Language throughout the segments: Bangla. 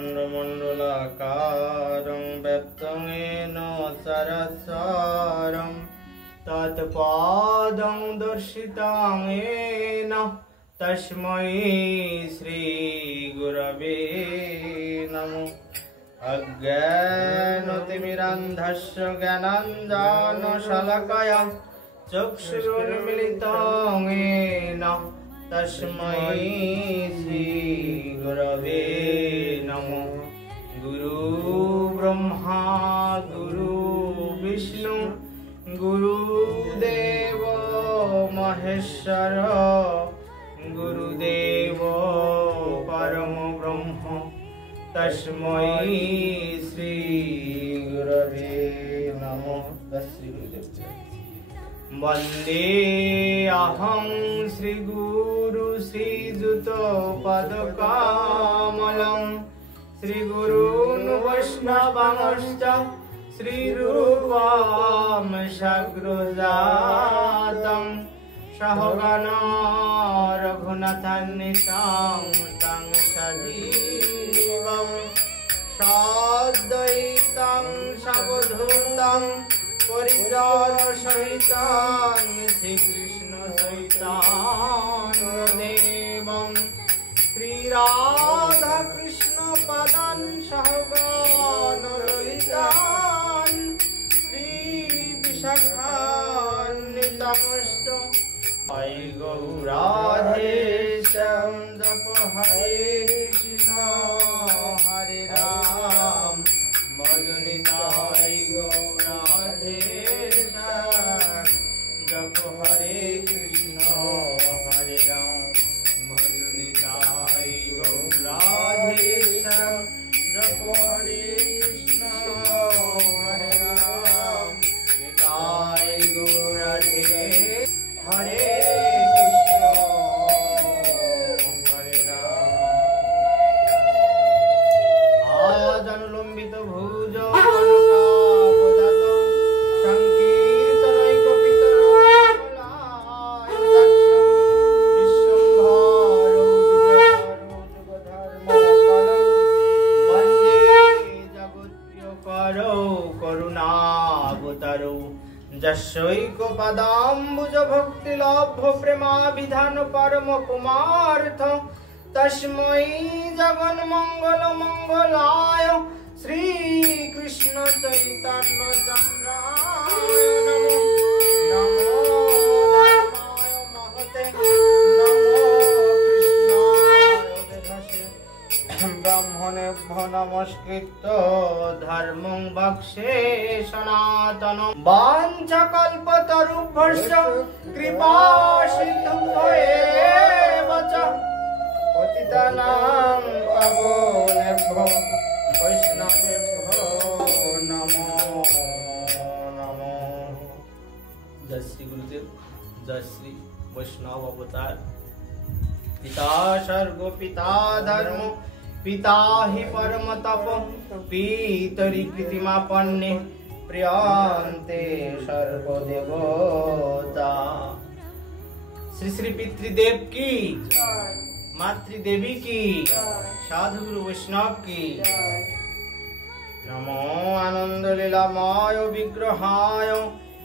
खण्डमण्डलाकारं व्याप्तं येन चराचरं तत्पादं दर्शितं येन तस्मै श्रीगुरवे नमः। अज्ञानतिमिरान्धस्य ज्ञानाञ्जनशलाकया चक्षुरुन्मीलितं येन तस्मै श्रीगुरवे नमः। गुरु ब्रह्मा गुरु विष्णु गुरुदेव महेश्वर गुरुदेव परम ब्रह्म तस्मै श्री गुरवे नमः। श्री गुरुदेव वंदे अहं श्री गुरु श्रीजुत पदकमलं श्री गुरून् वैष्णवांश्च श्रीरूपं सग्रजातं सहगणा रघुनाथान्वितं तं सजीवं साद्वैतं सावधूतं परिवारसहितं श्रीकृष्ण चैतन्यदेवं श्रीराधा कृष्ण पदान् सहगणललितान् श्रीविशाखान्वितांश्च अयि गौराधेशं जप हरे कृष्ण हरे राम भजनिताय गौराधेशं जप हरे कृष्ण हरे राम भजनिताय गौराधेशं जप हरे कृष्ण हरे राम निताय गौराधे हरे कृष्ण हरे राम। आजनुलंबित भुज जस्यैकपादाम्बुज भक्तिलब्ध प्रेमाभिधान परम पुमार्थ तस्मै जगन्मंगल मंगलाय श्री कृष्ण चैतन्य चंद्राय नमो धर्माय महते नमो कृष्णाय वेधसे ब्राह्मणेभ्यो नमस्कृत्य धर्मं वक्ष्ये सनातनं वाञ्छाकल्पतरुभ्यश्च कृपासिन्धुभ्येव च पतितानां पावनेभ्यो वैष्णवेभ्यो नमो नमः। जय श्री गुरुदेव, जय श्री वैष्णव अवतार। पिता सर्गो पिता धर्म पिता हि परम तप पितरि कृतिमापन्ने प्रियांते सर्वदेवता। श्री श्री पितृदेव की मातृदेवी की साधु गुरु वैष्णव की नमो आनंद लीलामय विग्रहाय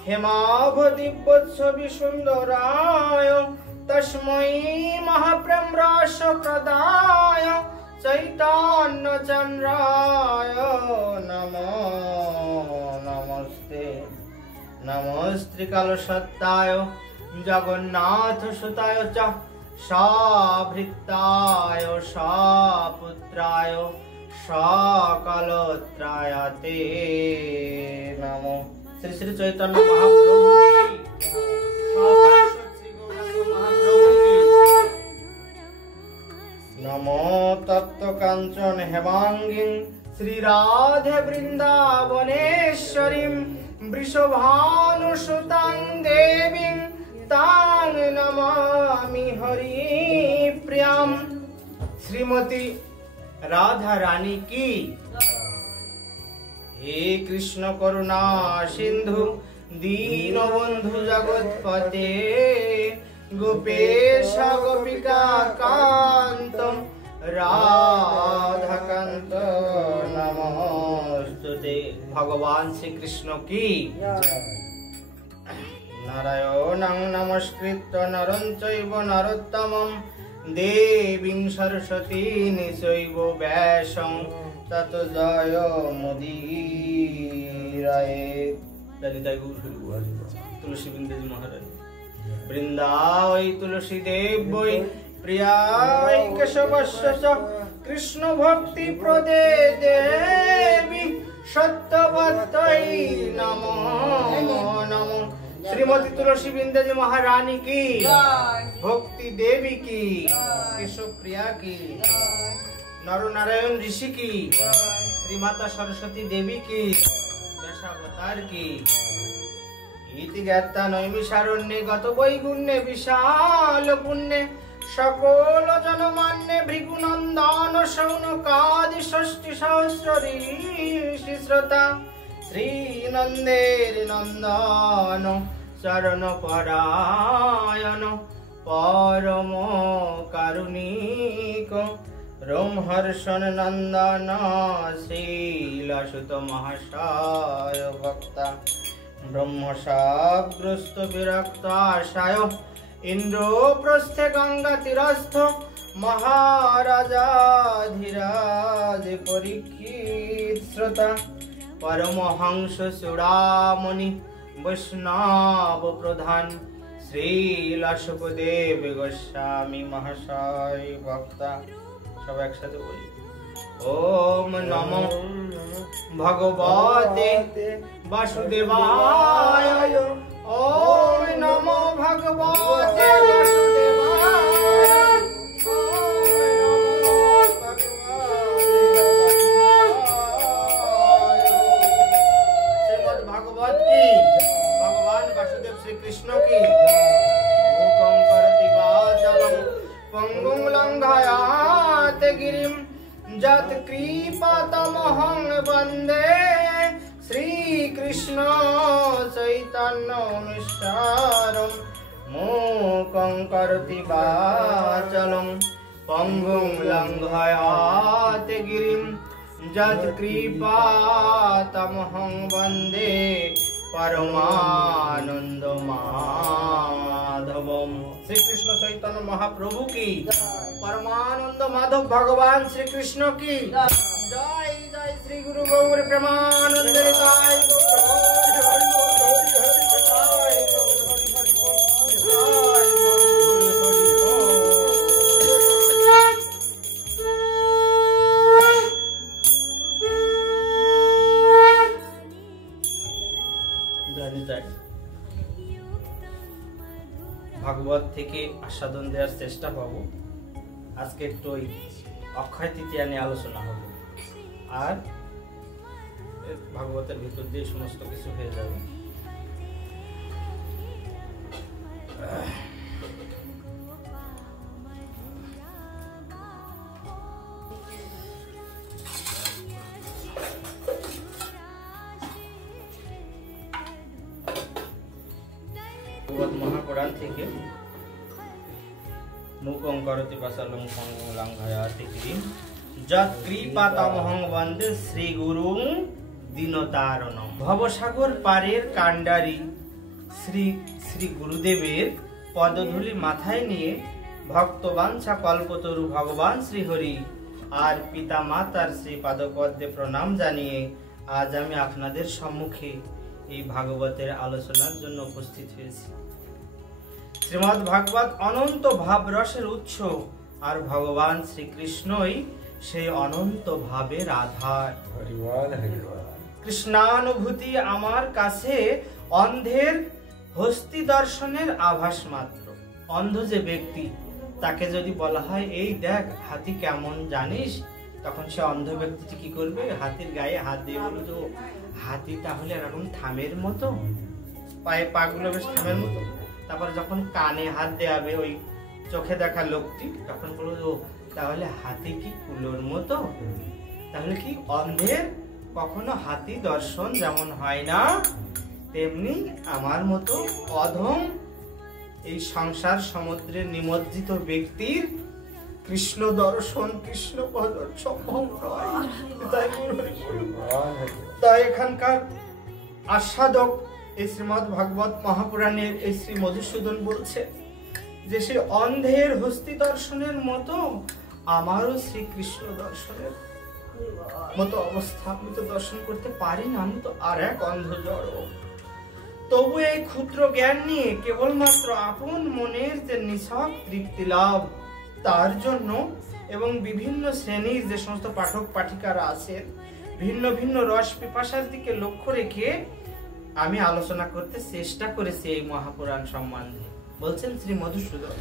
हेमाभ दिव्योत्सवी सुंदराय तस्मै महाप्रेम रस प्रदाय चैतन्य चंद्राय नमो नमस्ते। नमस्ते कालसत्ताय जगन्नाथ सुताय च साभृताय सापुत्राय सकलत्राय ते नमो। श्री श्री चैतन्य महाप्रभु की नमो तप्त कांचन हेमांगी श्री राधे वृंदावनेश्वरी वृषभानुसुतां देवी तां नमामि हरि प्रियम। श्रीमती राधा रानी की। हे कृष्ण करुणा सिंधु दीनबंधु जगत्पते गोपेश गोपिका कांत राधाकांत ভগবান শ্রীকৃষ্ণ কি। নারায়ণং নমস্কৃত্য নরং চৈব নরোত্তমং দেবীং সরস্বতীং চৈব ব্যাসং ততো জয় মুদীরয়ে। তুলসী বৃন্দাজি মহারানী বৃন্দাবৈ তুলসী দেবৈ প্রিয়ায় কেশবস্য চ কৃষ্ণ ভক্তি প্রদে দেবী সত্যবত্তৈ নমো নমো। শ্রীমতী তুলসী বৃন্দাজি মহারানী কি, ভক্তি দেবী কি, কেশব প্রিয়া কি, নরনারায়ণ ঋষি কি, শ্রীমাতা সরস্বতী দেবী কি, দশাবতার কি। ইতি জ্ঞাতা নৈমিষারণ্যে গত বৈগুণ্যে বিশাল পুণ্যে সকল জনমান্যে ভৃগুনন্দন শৌনকাদি ষষ্ঠী সহস্র ঋষি শ্রোতা শ্রীনন্দের নন্দন চরণ পরায়ণ পরম কারুণিক রোমহর্ষণ নন্দন শ্রীলাসুত মহাশয় ভক্তা ব্রহ্মশাগ্রস্ত বিরক্ত আশায় ইন্দ্রপ্রস্থে গঙ্গা তীরস্থ মহারাজাধিরাজ পরীক্ষিত শ্রোতা পরমহংস চূড়ামণি বৈষ্ণব প্রধান শ্রীলা সুখদেব গোস্বামী মহাশয় ভক্তা। সব একসাথে বলি ওম নমো ভগবতে বাসুদেবায়। ওম নমো ভগবতে বাসুদেবায়। শ্রীমদ্ ভাগবত কি, ভগবান বাসুদেব শ্রীকৃষ্ণ কি। মুখং করতি বাচালং পঙ্গুং লঙ্ঘয়াতে গিরিম যৎ কৃপাতমহং বন্দে শ্রীকৃষ্ণ চৈতন্য মিশ্রম। মুখং করতি বাচালং পঙ্গুং লঙ্ঘয়াতে গিরিম যৎ কৃপাতমহং বন্দে পরমানন্দ মাধবম। শ্রীকৃষ্ণ চৈতন্য মহাপ্রভু কি, পরমানন্দ মাধব ভগবান শ্রীকৃষ্ণ কি। জয় জয় শ্রী গুরু গৌর প্রেমানন্দ নিতাই ভাগবত থেকে আস্বাদন দেওয়ার চেষ্টা পাবো। আজকে একটু ওই অক্ষয় তৃতীয়া নিয়ে আলোচনা হবে, আর ভাগবতের ভিতর দিয়ে সমস্ত কিছু হয়ে যাবে। মহাপুরাণ থেকে মুখং করতি বাচালং পঙ্গুং লঙ্ঘয়াতে গিরিম যৎ কৃপাতমহং বন্দে শ্রী গুরুং দীনতারণম। ভবসাগর পারের কাণ্ডারি শ্রী শ্রী গুরুদেবের পদধূলি মাথায় নিয়ে ভক্তবাঞ্ছা কল্পতরু ভগবান শ্রীহরি আর পিতা মাতার শ্রী পাদপদ্মে প্রণাম জানিয়ে আজ আমি আপনাদের সম্মুখে এই ভাগবতের আলোচনার জন্য উপস্থিত হয়েছি। শ্রীমদ্ ভাগবত অনন্ত ভাবরসের উৎস, আর ভগবান শ্রীকৃষ্ণই সেই অনন্ত ভাবের আধার। কৃষ্ণানুভূতি আমার কাছে অন্ধের হস্তি দর্শনের আভাস মাত্র। অন্ধ যে ব্যক্তি, তাকে যদি বলা হয় এই দেখ হাতি কেমন জানিস, তখন সে অন্ধ ব্যক্তিটি কি করবে, হাতির গায়ে হাত দিয়ে বলবে হাতি তাহলে এরকম থামের মতো, পায়ে পাগুলো বেশ থামের মতো। তারপর যখন কানে হাত দেয়াবে ওই চোখে দেখা লোকটি, তখন বলবে ও তাহলে হাতি কি কুলোর মতো। তাহলে কি অন্ধের কখনো হাতি দর্শন যেমন হয় না, তেমনি আমার মতো অধম এই সংসার সমুদ্রে নিমজ্জিত ব্যক্তির কৃষ্ণ দর্শন কৃষ্ণ ভজন সম্ভব নয়। তাই এখানকার আস্বাদক এই শ্রীমদ্ ভাগবত মহাপুরাণের এই শ্রী মধুসূদন বলছে যে সে অন্ধের হস্তি দর্শনের মতো আমারও শ্রীকৃষ্ণ দর্শনের মতো অবস্থা। আমি তো দর্শন করতে পারি না, আমি তো আর এক অন্ধ জড়। তবু এই ক্ষুদ্র জ্ঞান নিয়ে কেবলমাত্র আপন মনের যে নিছক তৃপ্তি লাভ তার জন্য এবং বিভিন্ন শ্রেণীর যে সমস্ত পাঠক পাঠিকারা আছেন ভিন্ন ভিন্ন রস পিপাসার দিকে লক্ষ্য রেখে আমি আলোচনা করতে চেষ্টা করেছি এই মহাপুরাণ সম্বন্ধে। বলছেন শ্রী মধুসূদন,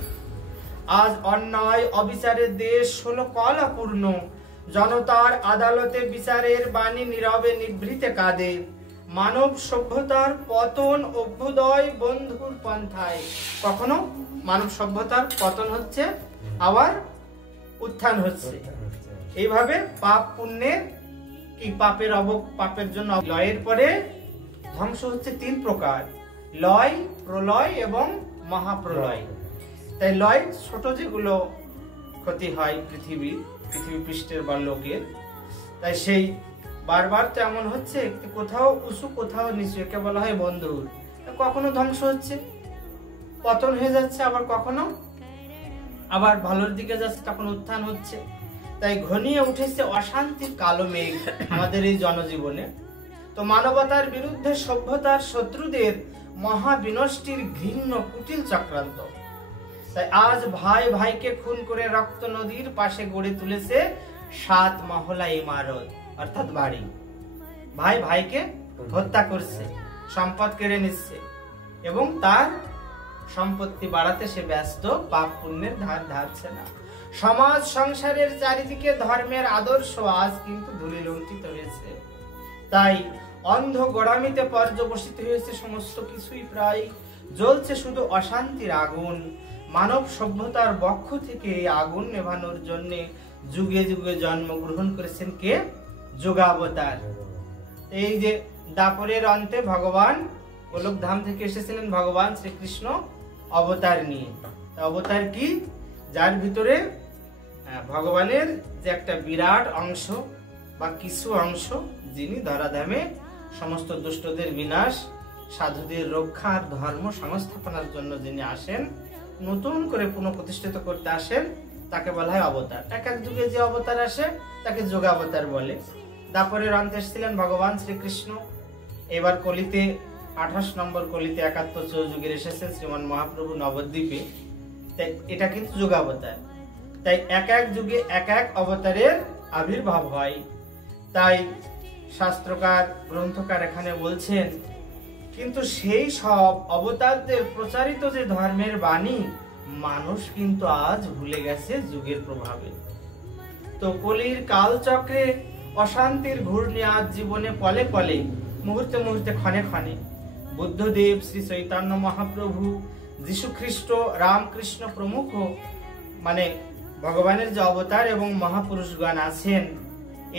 আজ অন্যায় অবিচারের দেশ হলো কলাপূর্ণ, জনতার আদালতে বিচারের বাণী নীরবে নিভৃতে কাঁদে, মানব সভ্যতার পতন অভ্যুদয় বন্ধুর পন্থায়। কখনো মানব সভ্যতার পতন হচ্ছে, আবার উত্থান হচ্ছে। এইভাবে পাপ পুণ্যের কি পাপের জন্য লয়ের পরে ধ্বংস হচ্ছে তিন প্রকার, লয়, প্রলয় এবং মহাপ্রলয়। তাই লয় ছোট যেগুলো ক্ষতি হয় পৃথিবী পৃষ্ঠের বা লোকের, তাই সেই বারবার তো এমন হচ্ছে কোথাও উঁচু কোথাও নিচু, একে বলা হয় বন্ধুর। কখনো ধ্বংস হচ্ছে, পতন হয়ে যাচ্ছে, আবার কখনো আবার ভালোর দিকে যাচ্ছে, তখন উত্থান হচ্ছে। তাই ঘনিয়ে উঠেছে অশান্তির কালো মেঘ আমাদের এই জনজীবনে। তো মানবতার বিরুদ্ধে সভ্যতার শত্রুদের মহাবিনষ্টির ঘৃণ্য কুটিল চক্রান্ত। তাই আজ ভাই ভাইকে খুন করে রক্ত নদীর পাশে গড়ে তুলেছে 7 মহলা ইমারত, অর্থাৎ বাড়ি। ভাই ভাইকে হত্যা করছে, সম্পদ কেড়ে নিচ্ছে এবং তার সম্পত্তি বাড়াতে সে ব্যস্ত, পাপ পুণ্যের ধার ধারছে না। সমাজ সংসারের চারিদিকে ধর্মের আদর্শ আজ কিন্তু ধূলিলুণ্ঠিত হয়েছে। তাই অন্ধ গোড়ামিতে পর্যবসিত হয়েছে সমস্ত কিছুই, প্রায় জ্বলছে শুধু অশান্তির আগুন। মানব সভ্যতার বক্ষ থেকে এই আগুন নেভানোর জন্য যুগে যুগে জন্মগ্রহণ করেছেন কে? যোগাবতার। এই যে দাপরের অন্তে ভগবান গোলকধাম থেকে এসেছিলেন ভগবান শ্রীকৃষ্ণ অবতার নিয়ে। অবতার কি? যার ভিতরে ভগবানের যে একটা বিরাট অংশ বা কিছু অংশ, যিনি ধরাধামে সমস্ত দুষ্টদের বিনাশ, সাধুদের রক্ষা, ধর্ম সংস্থাপনার জন্য যিনি আসেন, নতুন করে পুনঃপ্রতিষ্ঠিত করতে আসেন, তাকে বলা হয় অবতার। এক এক যুগে যে অবতার আসে তাকে যোগাবতার বলে। দাপরের অন্তে এসেছিলেন ভগবান শ্রীকৃষ্ণ। এবার কলিতে 28 নম্বর কলিতে 71 যুগের এসেছেন শ্রীমান মহাপ্রভু নবদ্বীপে। তাই এটা কিন্তু যোগাবতার। তাই এক এক যুগে এক এক অবতারের আবির্ভাব হয়। তাই শাস্ত্রকার গ্রন্থকার এখানে বলছেন, কিন্তু সেই সব অবতারদের প্রচারিত যে ধর্মের বাণী মানুষ কিন্তু আজ ভুলে গেছে যুগের প্রভাবে। তো কলির কালচক্রে অশান্তির ঘূর্ণি আজ জীবনে পলে পলে, মুহূর্তে মুহূর্তে, ক্ষণে ক্ষণে। বুদ্ধদেব, শ্রী চৈতন্য মহাপ্রভু, যীশু খ্রিস্ট, রামকৃষ্ণ প্রমুখ মানে ভগবানের যে অবতার এবং মহাপুরুষগণ আছেন,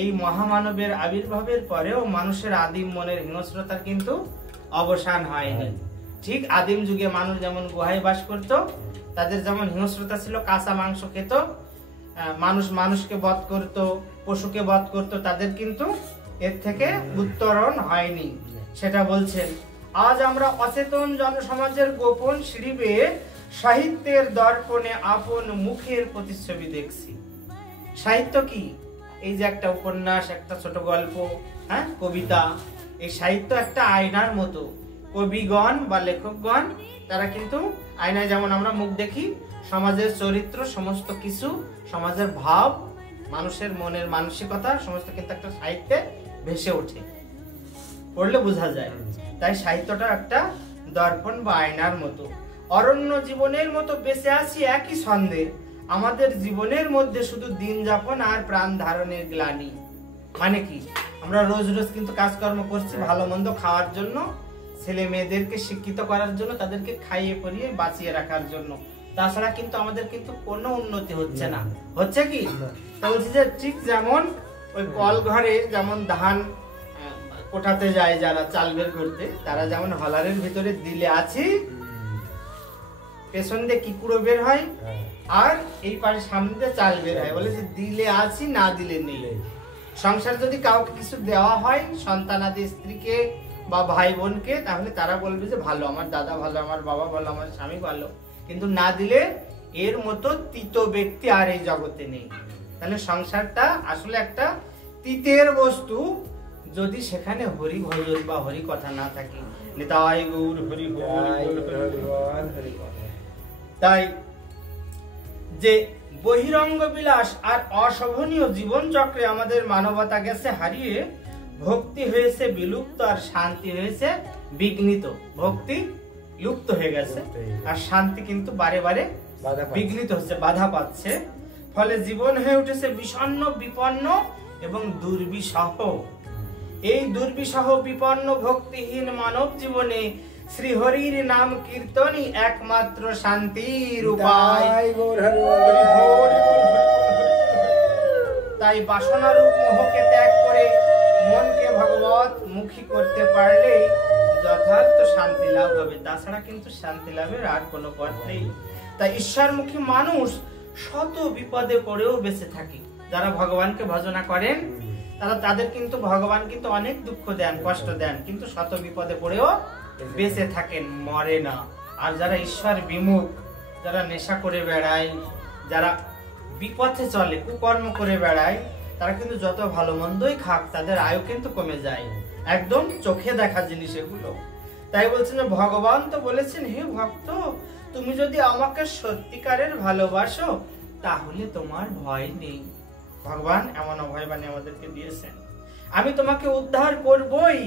এই মহামানবের আবির্ভাবের পরেও মানুষের আদিম মনের হিংস্রতার কিন্তু অবসান হয়নি। ঠিক আদিম যুগে মানুষ যেমন গুহায় বাস করত, তাদের যেমন হিংস্রতা ছিল, কাঁচা মাংস খেত, মানুষ মানুষকে বধ করত, পশুকে বধ করত, তাদের কিন্তু এর থেকে উত্তরণ হয়নি। সেটা বলছেন, আজ আমরা অচেতন জনসমাজের গোপন সিঁড়ি বেয়ে সাহিত্যের দর্পণে আপন মুখের প্রতিচ্ছবি দেখছি। সাহিত্য কি? এই যে একটা উপন্যাস, একটা ছোট গল্প, কবিতা, এই সাহিত্য একটা আয়নার মতো। কবিগণ বা লেখকগণ তারা কিন্তু আয়নায় যেমন আমরা মুখ দেখি, সমাজের চরিত্র, সমস্ত কিছু, সমাজের ভাব, মানুষের মনের মানসিকতা সমস্ত কিন্তু একটা সাহিত্যে ভেসে ওঠে, পড়লে বোঝা যায়। তাই সাহিত্যটা একটা দর্পণ বা আয়নার মতো। অরণ্য জীবনের মতো বেঁচে আছি একই ছন্দে, আমাদের জীবনের মধ্যে শুধু দিন যাপন আর প্রাণ ধারণের গ্লানি। মানে কি? আমরা রোজ রোজ কিন্তু কাজকর্ম করছি ভালো মন্দ খাওয়ার জন্য, ছেলে মেয়েদেরকে শিক্ষিত করার জন্য, তাদেরকে খাইয়ে পরিয়ে বাঁচিয়ে রাখার জন্য। তাছাড়া কিন্তু আমাদের কিন্তু কোনো উন্নতি হচ্ছে না। হচ্ছে কি? তা বলছি যে ঠিক যেমন ওই কল ঘরে যেমন ধান কোটাতে যায় যারা চাল বের করতে, তারা যেমন হলারের ভিতরে দিলে আছি, পেছন দিয়ে কি কুড়ো বের হয়, আর এই পাশে সামনে দিয়ে চাল বের হয়। বলে যে দিলে আছি, না দিলে নেই। সংসার যদি কাউকে কিছু দেওয়া হয়, সন্তানাদি, স্ত্রীকে বা ভাই বোনকে, তাহলে তারা বলবে যে ভালো, আমার দাদা ভালো, আমার বাবা ভালো, আমার স্বামী ভালো। কিন্তু না দিলে এর মতো তিতো ব্যক্তি আর এই জগতে নেই। তাহলে সংসারটা আসলে একটা তিতের বস্তু, যদি সেখানে হরি ভজন বা হরি কথা না থাকে। নিতাই গৌর হরি বল। তাই যে বহিরঙ্গ বিলাস আর অশোভনীয় জীবন চক্রে আমাদের মানবতা গেছে হারিয়ে, ভক্তি হয়েছে বিলুপ্ত আর শান্তি হয়েছে বিঘ্নিত। ভক্তি লুপ্ত হয়ে গেছে আর শান্তি কিন্তু বারে বারে বিঘ্নিত হচ্ছে, বাধা পাচ্ছে। ফলে জীবন হয়ে উঠেছে বিষণ্ণ, বিপন্ন এবং দুর্বিষহ। এই দুর্বিষহ বিপন্ন ভক্তিহীন মানব জীবনে শ্রীহরির নাম কীর্তনই একমাত্র শান্তির উপায়। তাই বাসনারূপ মোহকে ত্যাগ করে মনকে ভগবত মুখী করতে পারলে যথার্থ শান্তি লাভ হবে। তাছাড়া কিন্তু শান্তি লাভের আর কোনো পথ নেই। তাই ঈশ্বরমুখী মানুষ শত বিপদে পড়েও বেঁচে থাকে। যারা ভগবানকে ভজনা করেন তাদের কিন্তু ভগবান কিন্তু অনেক দুঃখ দেন, কষ্ট দেন, কিন্তু শত বিপদে পড়েও বেঁচে থাকেন, মরে না। আর যারা ঈশ্বর বিমুখ, যারা নেশা করে বেড়ায়, যারা বিপথে চলে, কুকর্ম করে বেড়ায়, তারা কিন্তু যত ভালো মন্দই খাক, তাদের আয়ু কিন্তু কমে যায়। একদম চোখে দেখা জিনিস এগুলো। তাই বলছেন যে ভগবান তো বলেছেন, হে ভক্ত, তুমি যদি আমাকে সত্যিকারের ভালোবাসো তাহলে তোমার ভয় নেই। ভগবান এমন অভয় বাণী আমাদেরকে দিয়েছেন, আমি তোমাকে উদ্ধার করবই,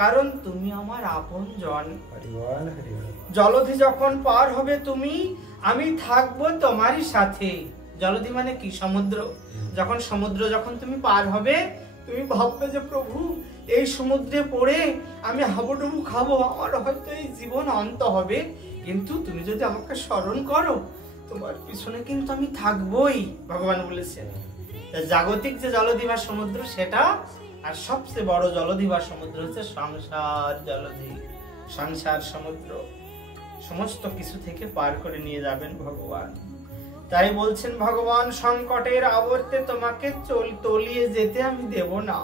কারণ তুমি আমার আপনজন। জলধি যখন পার হবে তুমি, আমি থাকবো তোমারই সাথে। জলধি মানে কি? সমুদ্র। যখন সমুদ্র যখন তুমি পার হবে, তুমি ভাববে যে প্রভু, এই সমুদ্রে পড়ে আমি হাবুডুবু খাবো, আমার হয়তো এই জীবন অন্ত হবে, কিন্তু তুমি যদি আমাকে স্মরণ করো, তোমার পিছনে কিন্তু আমি থাকবোই। ভগবান বলেছেন জাগতিক যে জলধি বা সমুদ্র সেটা, আর সবচেয়ে বড় জলধি বা সমুদ্র হচ্ছে সংসার জলধি, সংসার সমুদ্র। সমস্ত কিছু থেকে পার করে নিয়ে যাবেন ভগবান। তাই বলছেন ভগবান, সংকটের আবর্তে তোমাকে তলিয়ে যেতে আমি দেব না।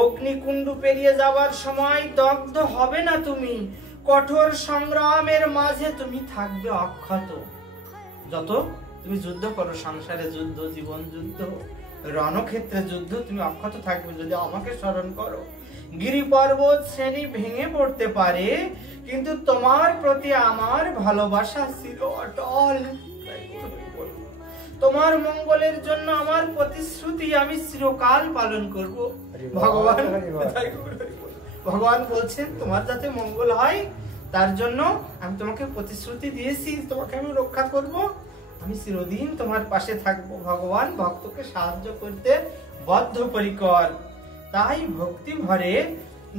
অগ্নিকুণ্ড পেরিয়ে যাওয়ার সময় দগ্ধ হবে না তুমি, কঠোর সংগ্রামের মাঝে তুমি থাকবে অক্ষত। যত তুমি যুদ্ধ করো, সংসারে যুদ্ধ, জীবন যুদ্ধ, রণক্ষেত্রে যুদ্ধ, তুমি অক্ষত থাকবে যদি আমাকে স্মরণ করো। গিরি পর্বত শ্রেণী ভেঙে পড়তে পারে, কিন্তু তোমার প্রতি আমার ভালোবাসা চির অটল। তোমার মঙ্গলের জন্য আমার প্রতিশ্রুতি আমি চিরকাল পালন করব। ভগবান বলছেন তোমার যাতে মঙ্গল হয় তার জন্য আমি তোমাকে প্রতিশ্রুতি দিয়েছি, তোমাকে আমি রক্ষা করব, আমি চিরদিন তোমার পাশে থাকবো। ভগবান ভক্তকে সাহায্য করতে বদ্ধপরিকর। তাই ভক্তি ভরে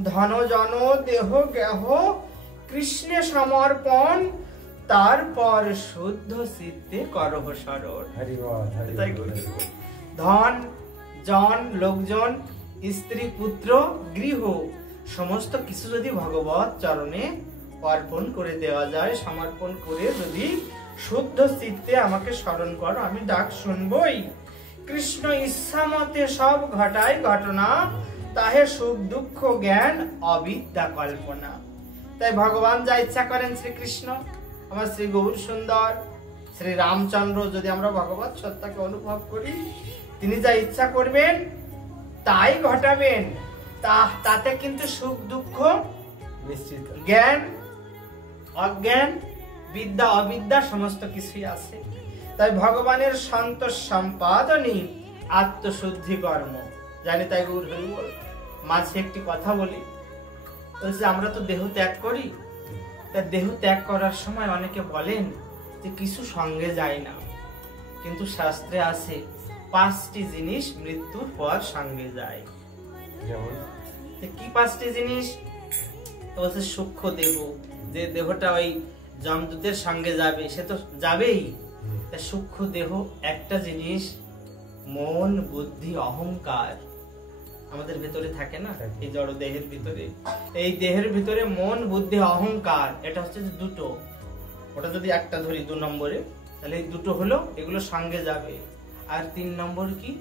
ধন জন দেহ গেহ কৃষ্ণে সমর্পণ, তারপর শুদ্ধ চিত্তে করহ স্মরণ। ধন জন, লোকজন, স্ত্রী, পুত্র, গৃহ সমস্ত কিছু যদি ভগবত চরণে অর্পণ করে দেওয়া যায়, সমর্পণ করে যদি শুদ্ধ চিত্তে আমাকে স্মরণ করো, আমি ডাক শুনবই। কৃষ্ণ ইচ্ছা মতে সব ঘটায় ঘটনা, তাহে সুখ দুঃখ জ্ঞান অবিদ্যা কল্পনা। তাই ভগবান যা ইচ্ছা করেন, শ্রীকৃষ্ণ, আমার শ্রী গৌর সুন্দর, শ্রী রামচন্দ্র, যদি আমরা ভগবত সত্তাকে অনুভব করি, তিনি যা ইচ্ছা করবেন তাই ঘটাবেন। তাতে কিন্তু সুখ দুঃখ নিশ্চিত, জ্ঞান অজ্ঞান, বিদ্যা অবিদ্যা সমস্ত কিছুই আছে। তাই ভগবানের সন্তোষ সম্পাদনই আত্মশুদ্ধি কর্ম। জানি তাই গৌর হরি বল। মাঝে একটি কথা বলি, বলছে আমরা তো দেহ ত্যাগ করি, তা দেহ ত্যাগ করার সময় অনেকে বলেন যে কিছু সঙ্গে যায় না, কিন্তু শাস্ত্রে আছে 5টি জিনিস মৃত্যুর পর সঙ্গে যায়। যেমন কি 5টি জিনিস? বলছে সূক্ষ্ম দেহ, যে দেহটা ওই যমদূতের সঙ্গে যাবে, সে তো যাবেই। সূক্ষ্ম দেহ একটা জিনিস, মন, বুদ্ধি, অহংকার আমাদের ভেতরে থাকে না, এই জড় দেহের ভিতরে। এই দেহের ভিতরে মন, বুদ্ধি, অহংকার, এটা হচ্ছে দুটো। ওটা যদি একটা ধরি 2 নম্বরে, তাহলে এই দুটো হলো, এগুলো সঙ্গে যাবে। আর 3 নম্বর কি,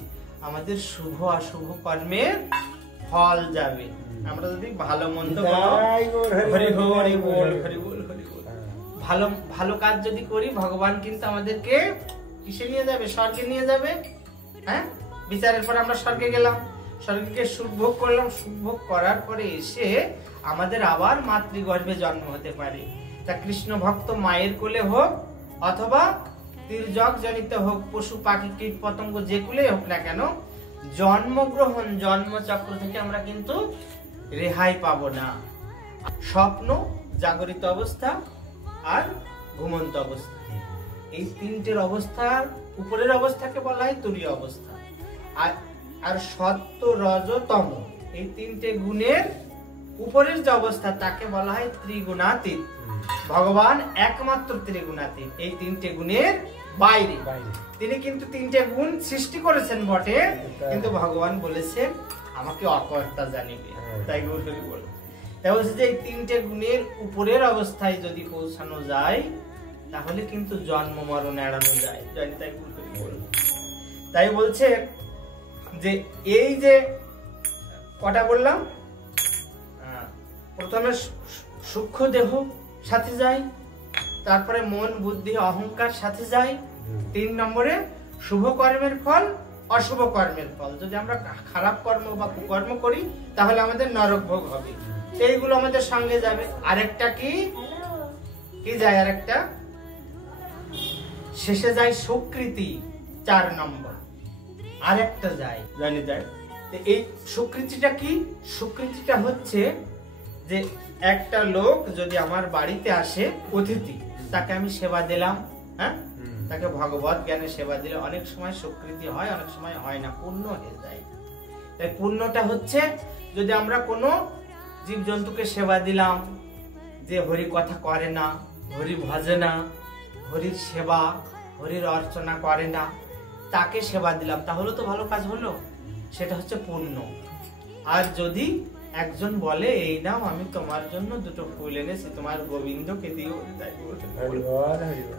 আমাদের শুভ অশুভ কর্মের ফল যাবে। আমরা যদি ভালো মন্দ ভালো ভালো কাজ যদি করি, ভগবান কিন্তু আমাদেরকে কিসে নিয়ে যাবে? স্বর্গে নিয়ে যাবে। হ্যাঁ, বিচারের পর আমরা স্বর্গে গেলাম, স্বর্গকে সুখ ভোগ করলাম, সুখ ভোগ করার পরে এসে আমাদের আবার মাতৃগর্ভে জন্ম হতে পারে। তা কৃষ্ণ ভক্ত মায়ের কোলে হোক অথবা তির্যক জনিত হোক, পশু পাখি কীট পতঙ্গ যে কুলে হোক না কেন, জন্মগ্রহণ জন্মচক্র থেকে আমরা কিন্তু রেহাই পাবো না। স্বপ্ন, জাগরিত অবস্থা আর ঘুমন্ত অবস্থা, এই তিনটের অবস্থার উপরের অবস্থাকে বলা হয় তুরীয় অবস্থা। আর সত্য, রজ, তম, এই তিনটে গুণের উপরের যে অবস্থা তাকে বলা হয় ত্রিগুণাতীত। ভগবান একমাত্র ত্রিগুণাতীত, এই তিনটে গুণের বাইরে। তিনি কিন্তু তিনটে গুণ সৃষ্টি করেছেন বটে, কিন্তু ভগবান বলেছেন আমাকে অকর্তা জানিবে। তাই বল, তাই বলছে যে এই তিনটে গুণের উপরের অবস্থায় যদি পৌঁছানো যায়, তাহলে কিন্তু জন্ম মরণ এড়ানো যায়। তাই বল, তাই বলছে যে এই যে কটা বললাম, প্রথমে সূক্ষ্ম দেহ সাথে যায়, তারপরে মন, বুদ্ধি, অহংকার সাথে যায়, 3 নম্বরে শুভ কর্মের ফল, অশুভ কর্মের ফল। যদি আমরা খারাপ কর্ম বা কুকর্ম করি তাহলে আমাদের নরক ভোগ হবে, এইগুলো আমাদের সঙ্গে যাবে। আরেকটা কি যায়, আরেকটা শেষে যায় সুকৃতি, 4 নম্বর আরেকটা যায়, জানি যায়। এই সুকৃতিটা কি? সুকৃতিটা হচ্ছে যে একটা লোক যদি আমার বাড়িতে আসে অতিথি, তাকে আমি সেবা দিলাম, হ্যাঁ, তাকে ভগবত জ্ঞানে সেবা দিলে অনেক সময় স্বীকৃতি হয়, অনেক সময় হয় না, পূর্ণ হয়ে যায়। তাই পূর্ণটা হচ্ছে যদি আমরা কোনো জীবজন্তুকে সেবা দিলাম, যে হরি কথা করে না, হরি ভজে না, হরির সেবা, হরির অর্চনা করে না, তাকে সেবা দিলাম, তাহলে তো ভালো কাজ হলো, সেটা হচ্ছে পূর্ণ। আর যদি একজন বলে এই নাও আমি তোমার জন্য 2টো ফুল এনেছি, তোমার গোবিন্দকে দিও,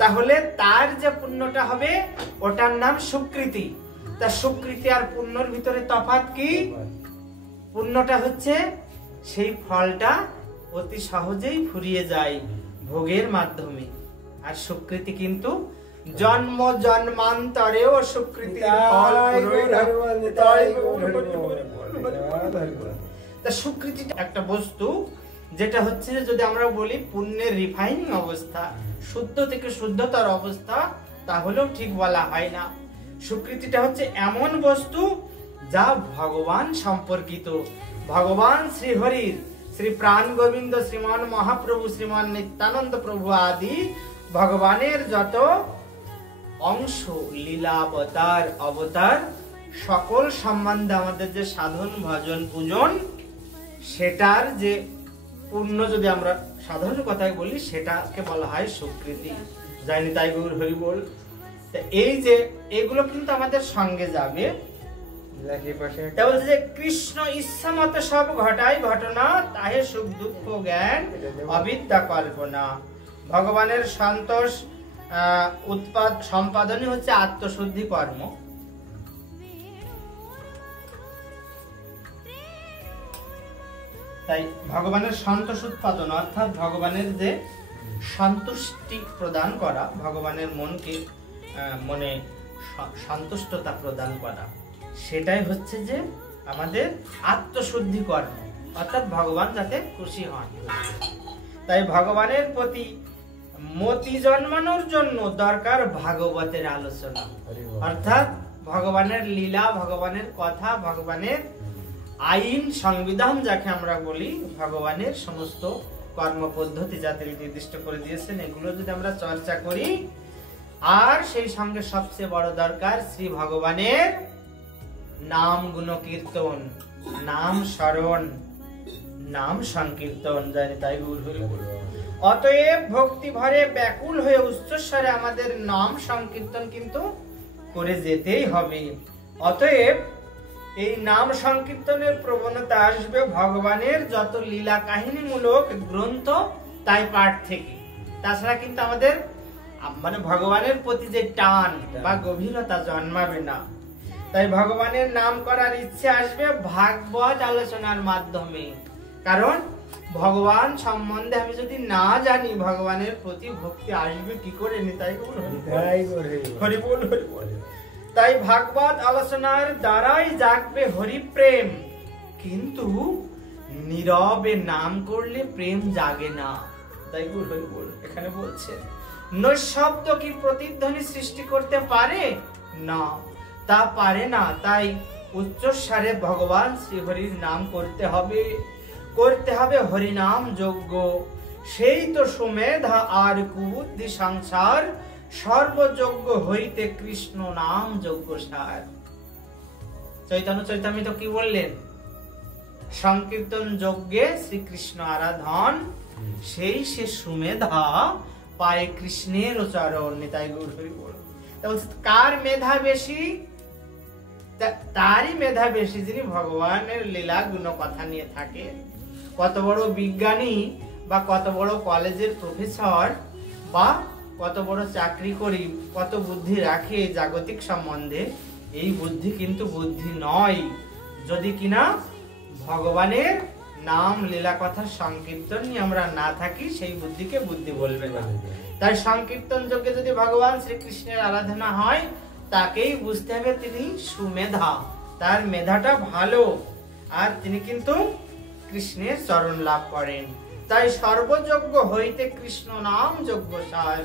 তাহলে তার যে পুণ্যটা হবে ওটার নাম সুকৃতি। তা সুকৃতি আর পুণ্যর ভিতরে তফাৎ কি? পুণ্যটা হচ্ছে সেই ফলটা অতি সহজেই ফুরিয়ে যায় ভোগের মাধ্যমে, আর সুকৃতি কিন্তু জন্ম জন্মান্তরেও সুকৃতির ফল। সুকৃতি একটা বস্তু যেটা হচ্ছে যদি আমরা বলি পুণ্যের রিফাইনিং অবস্থা, শুদ্ধ থেকে শুদ্ধতর অবস্থা, তাহলেও ঠিক বলা হয় না। সুকৃতিটা হচ্ছে এমন বস্তু যা ভগবান সম্পর্কিত, ভগবান শ্রীহরির, শ্রী প্রাণ গোবিন্দ, শ্রীমান মহাপ্রভু, শ্রীমান নিত্যানন্দ প্রভু আদি ভগবানের যত অংশ, লীলা, অবতার, অবতার সকল সম্বন্ধে আমাদের যে সাধন, ভজন, পূজন, সেটার যে পূর্ণ যদি আমরা সাধারণ কথায় বলি, সেটাকে বলা হয় সুকৃতি। জানি তাই গৌর হরি বল। এই যে এগুলো কিন্তু আমাদের সঙ্গে যাবে। যে কৃষ্ণ ইচ্ছা মতো সব ঘটায় ঘটনা, তাহে সুখ দুঃখ জ্ঞান অবিদ্যা কল্পনা। ভগবানের সন্তোষ সম্পাদনই হচ্ছে আত্মশুদ্ধি কর্ম। তাই ভগবানের সন্তোষ উৎপাদন অর্থাৎ ভগবানের যে সন্তুষ্টি প্রদান করা, ভগবানের মনে সন্তুষ্টতা প্রদান করা, সেটাই হচ্ছে যে আমাদের আত্মশুদ্ধি কর্ম, অর্থাৎ ভগবান যাতে খুশি হন। তাই ভগবানের প্রতি মতি জন্মানোর জন্য দরকার ভাগবতের আলোচনা, অর্থাৎ ভগবানের লীলা, ভগবানের কথা, ভগবানের আইন, সংবিধান যাকে আমরা বলি, ভগবানের সমস্ত কর্ম পদ্ধতি যাতে নির্দিষ্ট করে দিয়েছেন, এগুলো যদি আমরা চর্চা করি, আর সেই সঙ্গে সবচেয়ে বড় দরকার শ্রী ভগবানের নাম গুণ কীর্তন, নাম স্মরণ, নাম সংকীর্তন। জানি তাই অতএব ভক্তি ভরে ব্যাকুল হয়ে উচ্চস্বরে আমাদের নাম সংকীর্তন কিন্তু করে যেতেই হবে। অতএব এই নাম সংকীর্তনের প্রবণতা আসবে ভগবানের যত লীলা কাহিনীমূলক গ্রন্থ তাই পাঠ থেকে। তাছাড়া কিন্তু আমাদের মানে ভগবানের প্রতি যে টান বা গভীরতা জন্মাবে না। তাই ভগবানের নাম করার ইচ্ছে আসবে ভাগবত আলোচনার মাধ্যমে। কারণ ভগবান সম্বন্ধে আমি যদি না জানি, ভগবানের প্রতি ভক্তি আসবে কি করে? নিতাই গৌর হরি বল, হরি বল। তাই ভাগবত আলোচনার দ্বারাই জাগবে হরি প্রেম, কিন্তু নীরবে নাম করলে প্রেম জাগে না। তাই গৌর হরি বল এখানে বলছে, নৈশব্দ কি প্রতিধ্বনি সৃষ্টি করতে পারে? না, তা পারে না। তাই উচ্চস্বরে ভগবান শ্রীহরির নাম করতে হবে, করতে হবে হরিনাম যজ্ঞ। সেই তো সুমেধা আর কুবুদ্ধি সংসার, সর্বযজ্ঞ হইতে কৃষ্ণ নাম যজ্ঞ সার। চৈতন্য চৈতামৃত কি বললেন? সংকীর্তন যজ্ঞে শ্রীকৃষ্ণ আরাধন, সেই সে সুমেধা পায় কৃষ্ণের চরণ। নিতাই গৌর হরি বল। কার মেধা বেশি? তারই মেধা বেশি যিনি ভগবানের লীলা গুণ কথা নিয়ে থাকে। কত বড় বিজ্ঞানী বা কত বড় কলেজের প্রফেসর বা কত বড় চাকরি করি, কত বুদ্ধি রাখে জাগতিক সম্বন্ধে, এই বুদ্ধি কিন্তু বুদ্ধি নয় যদি কিনা ভগবানের নাম লীলা কথা সংকীর্তন নিয়ে আমরা না থাকি, সেই বুদ্ধিকে বুদ্ধি বলবে না। তাই সংকীর্তন যজ্ঞে যদি ভগবান শ্রীকৃষ্ণের আরাধনা হয়, তাকেই বুঝতে হবে তিনি সুমেধা, তার মেধাটা ভালো, আর তিনি কিন্তু কৃষ্ণের চরণ লাভ করেন। তাই সর্বযজ্ঞ হইতে কৃষ্ণ নাম যজ্ঞ সার।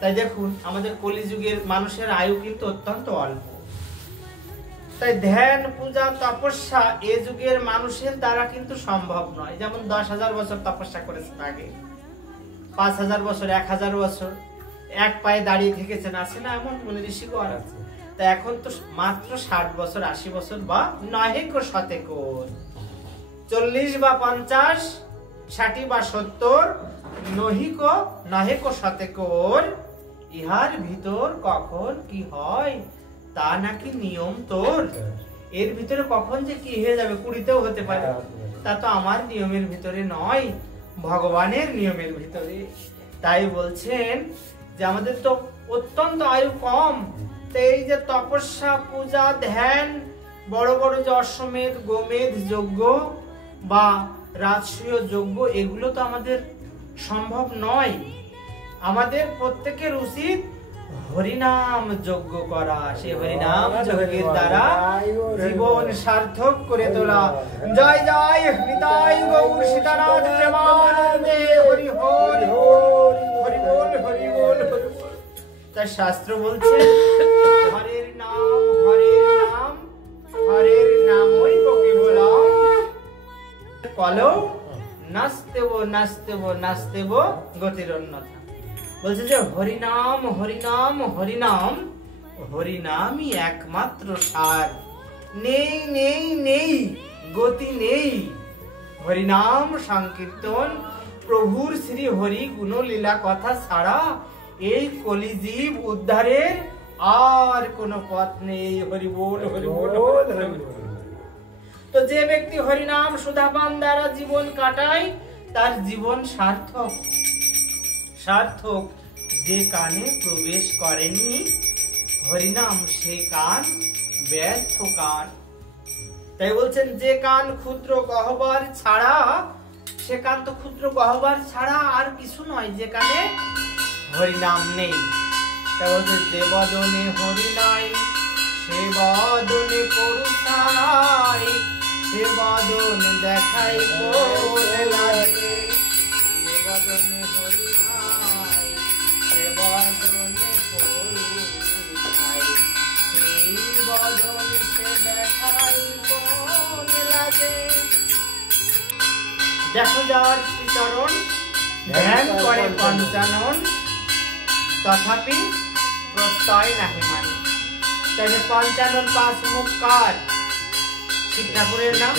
তাই দেখুন আমাদের কলিযুগের মানুষের আয়ু কিন্তু অত্যন্ত অল্প। তাই ধ্যান, পূজা, তপস্যা এ যুগের মানুষের দ্বারা কিন্তু সম্ভব নয়। যেমন 10,000 বছর তপস্যা করেছেন আগে, 5,000 বছর, 1,000 বছর এক পায়ে দাঁড়িয়ে থেকেছেন, আছে না এমন মুনি ঋষিগণ? তা এখন তো মাত্র 60 বছর, 80 বছর বা নহেক শতেক, 40 বা 50, 60 বা 70, নহেক শতেক, ইহার ভিতর কখন কি হয় তা নাকি নিয়ম তোর। এর ভিতরে কখন যে কি হয়ে যাবে, 20তেও হতে পারে, তা তো আমার নিয়মের ভিতরে নয়, ভগবানের নিয়মের ভিতরে। তাই বলছেন যে আমাদের তো অত্যন্ত আয়ু কম, তো এই যে তপস্যা, পূজা, ধ্যান, বড় বড় যে অশ্বমেধ, গোমেধ যজ্ঞ বা রাজসূয় যজ্ঞ, এগুলো তো আমাদের সম্ভব নয়। আমাদের প্রত্যেকের উচিত হরিনাম যজ্ঞ করা, সেই হরিনাম যজ্ঞের দ্বারা জীবন সার্থক করে তোলা। জয় জয় নিতাই গৌর সীতানাথ প্রেমানন্দে, হরি হরি হরি বল, হরি বল, হরি বল। তাই শাস্ত্র বলছে হরের নাম, হরের নাম, হরের নামই কেবলম কলৌ নাস্তেব নাস্তেব নাস্তেব গতির অন্যথা। বলছে যে হরিনাম, হরিনাম, হরিনাম, হরিনামই একমাত্র সার, নেই নেই নেই গতি নেই। হরিনাম সংকীর্তন, প্রভুর শ্রী হরি গুণ লীলা কথা ছাড়া এই কলিজীব উদ্ধারের আর কোন পথ নেই। হরি বল, হরি বল, হরি বল। তো যে ব্যক্তি হরিনাম সুধাপান দ্বারা জীবন কাটায়, তার জীবন সার্থক। সার্থক যে কানে প্রবেশ করেনি হরিনাম, সে কান ব্যর্থ কান। তাই বলছেন যে কান ক্ষুদ্র গহ্বর ছাড়া, সে কান তো ক্ষুদ্র গহ্বর ছাড়া আর কিছু নয়, যে কানে হরিনাম নেই। তাই বলছে যে বদনে হরি নাই, সে বদনে পড়ুসাই, সে বদন দেখাই কোলে লাগে। যে বদনে হরি নাই, সে বদনে পড়ুসাই, সেই বদন সে দেখাই কোলে লাগে। দেখো যার শ্রীচরণ ধ্যান করে পঞ্চানন, তথাপি প্রত্যয় নাহি মানে। তাই পঞ্চানন 5 মুখ কার? শিব ঠাকুরের নাম,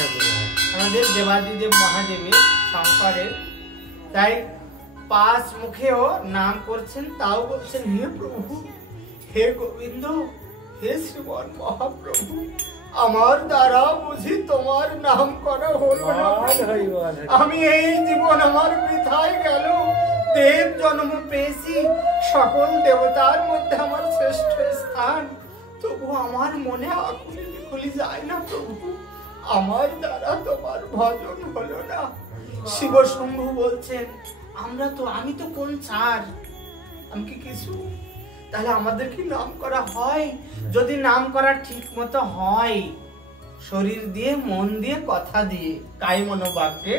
আমাদের দেবাদিদেব মহাদেবের, শঙ্করের। তাই 5 মুখেও নাম করছেন, তাও বলছেন হে প্রভু, হে গোবিন্দ, হে শ্রীমন মহাপ্রভু, আমার দ্বারা বুঝি তোমার নাম করা হলো না। আমি এই জীবন আমার বৃথায় গেল। দেব জন্ম পেয়েছি, সকল দেবতার মধ্যে আমার শ্রেষ্ঠ স্থান, তবু আমার মনে আকুলি বিকুলি যায় না প্রভু। আমার দ্বারা তোমার ভজন হলো না। শিব শম্ভু বলছেন, আমি তো কোন ছাড়, আমি কি কিছু? তাহলে আমাদের কি নাম করা হয়? যদি নাম করা ঠিক মতো হয়, শরীর দিয়ে, মন দিয়ে, কথা দিয়ে, কায় মনোবাক্যে,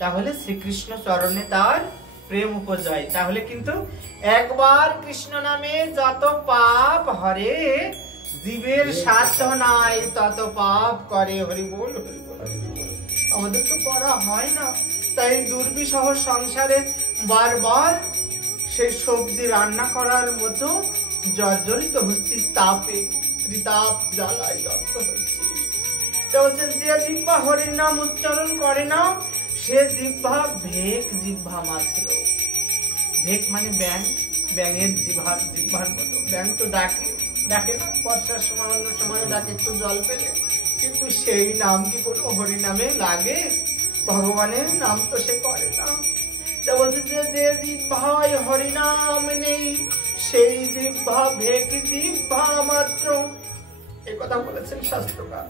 তাহলে শ্রীকৃষ্ণ চরণে তার প্রেম উপজয়। তাহলে কিন্তু একবার কৃষ্ণ নামে যত পাপ হরে, জীবের সাধ্য নাই তত পাপ করে। হরি বল, হরি বল, হরি বল। আমাদের তো করা হয় না, তাই দুর্বিষহ সংসারে বারবার সেই সবজি রান্না করার মতো জর্জরিত হচ্ছি, তাপে ত্রিতাপ জ্বালায় দগ্ধ হচ্ছি। বলছেন, যে জিহ্বা হরির নাম উচ্চারণ করে না, সে জিহ্বা ভেক জিহ্বা মাত্র। ভেক মানে ব্যাং, ব্যাঙের জিহ্বার মতো। ব্যাং তো ডাকে না, বর্ষার সময়, অন্য সময় ডাকে একটু জল পেলে, কিন্তু সেই নাম কি কোনো হরি নামে লাগে? ভগবানের নাম তো সে করে না। বলছে যে জিহ্বায় হরিনাম নেই, সেই জিহ্বা ভেক জিহ্বা মাত্র। এই কথা বলেছেন শাস্ত্রকার।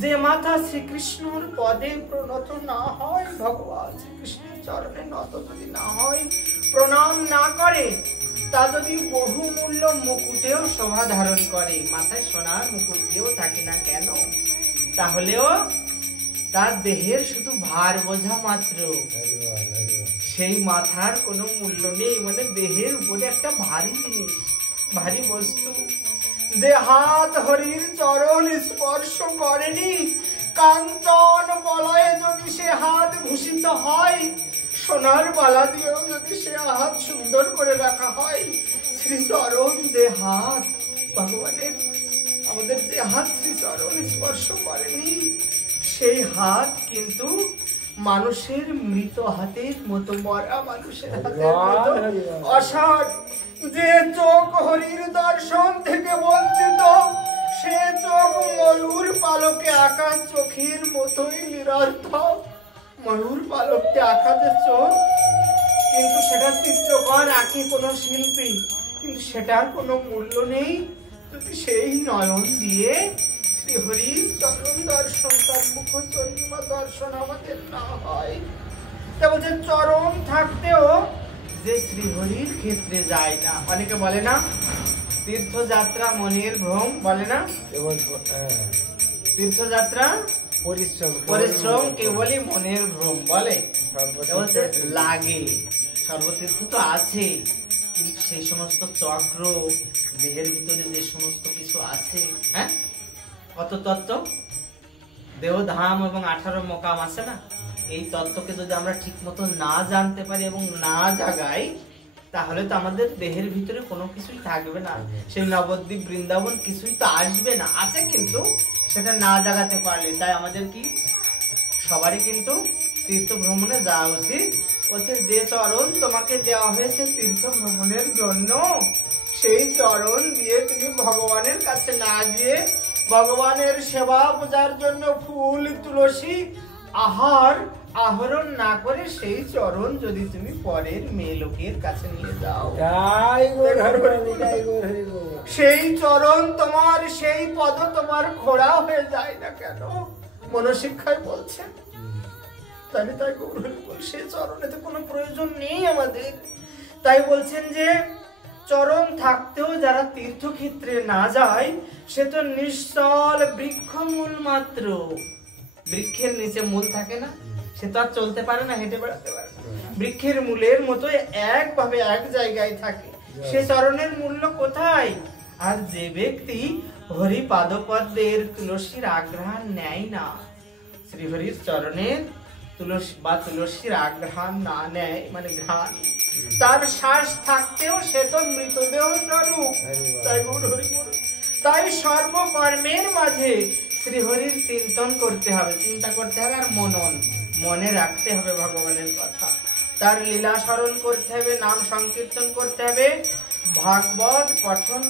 যে মাথা শ্রীকৃষ্ণর পদে প্রণত না হয়, ভগবান শ্রীকৃষ্ণের চরণে নত যদি না হয়, প্রণাম না করে, তা যদি বহুমূল্য মুকুটেও শোভা ধারণ করে, মাথায় সোনার মুকুট দিয়েও থাকে না কেন, তাহলেও তার দেহের শুধু ভার বোঝা মাত্র, সেই মাথার কোনো মূল্য নেই। মানে দেহের উপরে একটা ভারী জিনিস, ভারী বস্তু। যে হাত হরির চরণ স্পর্শ করেনি, কাঞ্চন বলয়ে যদি সে হাত ভূষিত হয়, সোনার বালা দিয়েও যদি সে হাত সুন্দর করে রাখা হয়, শ্রী চরণ যে হাত, ভগবানের আমাদের যে হাত শ্রী চরণ স্পর্শ করেনি, সেই হাত কিন্তু মানুষের মৃত হাতের মতো, মরা মানুষের হাতের মতো অসাড়। যে চোখ হরির দর্শন থেকে বঞ্চিত, সে চোখ ময়ূর পালকে আঁকা চোখের মতোই নিরর্থক। ময়ূর পালককে আঁকা যে চোখ, কিন্তু সেটা চিত্রকর আঁকে কোনো শিল্পী, কিন্তু সেটার কোনো মূল্য নেই যদি সেই নয়ন দিয়ে শ্রীহরির চরণ দর্শন, তার মুখ চন্দ্রিমা দর্শন আমাদের না হয়। তা বলছে, চরণ থাকতেও যে শ্রীহরির ক্ষেত্রে যায় না। অনেকে বলে না, তীর্থযাত্রা মনের ভ্রম, বলে না, তীর্থযাত্রা পরিশ্রম কেবলই মনের ভ্রম বলে। লাগে, সর্বতীর্থ তো আছে, কিন্তু সেই সমস্ত চক্র, দেহের ভিতরে যে সমস্ত কিছু আছে, হ্যাঁ, কত তত্ত্ব, দেহধাম এবং 18 মোকাম আছে না, এই তত্ত্বকে যদি আমরা ঠিক মতো না জানতে পারি এবং না জাগাই, তাহলে তো আমাদের দেহের ভিতরে কোনো কিছুই থাকবে না। সেই নবদ্বীপ বৃন্দাবন কিছুই তো আসবে না, আছে কিন্তু সেটা না জাগাতে পারলে। তাই আমাদের কি সবারই কিন্তু তীর্থ ভ্রমণে যাওয়া উচিত। বলছে, যে চরণ তোমাকে দেওয়া হয়েছে তীর্থ ভ্রমণের জন্য, সেই চরণ দিয়ে তুমি ভগবানের কাছে না গিয়ে, ভগবানের সেবা পূজার জন্য ফুল তুলসী আহরণ না করে, সেই চরণ যদি তুমি পরের মেয়ে লোকের কাছে নিয়ে যাও, সেই চরণ তোমার, সেই পদ তোমার খোড়া হয়ে যায় না কেন? মনশিক্ষায় বলছেন। তাই সে চরণেতে কোনো প্রয়োজন নেই আমাদের। তাই বলছেন যে চরণ থাকতেও যারা তীর্থক্ষেত্রে না যায়, সে তো নিশ্চল বৃক্ষ মূল মাত্র। বৃক্ষের নিচে মূল থাকে না, সে তো আর চলতে পারে না, হেঁটে বেড়াতে পারে না, বৃক্ষের মূলের মতো একভাবে এক জায়গায় থাকে। সে চরণের মূল্য কোথায়? আর যে ব্যক্তি হরি পাদপদ্মের তুলসীর আঘ্রাণ নেয় না, শ্রীহরির চরণের তুলসীর আঘ্রাণ না নেয়, মানে ঘ্রাণ, তার শ্বাস থাকতেও সে তো মৃতদেহ স্বরূপ। তাই সর্বকর্মের মাঝে শ্রীহরির চিন্তন করতে হবে, চিন্তা করতে হবে, আর মনে রাখতে হবে ভগবানের কথা, তার লীলা স্মরণ করতে হবে, নাম সংকীর্তন করতে হবে, ভাগবত পঠন,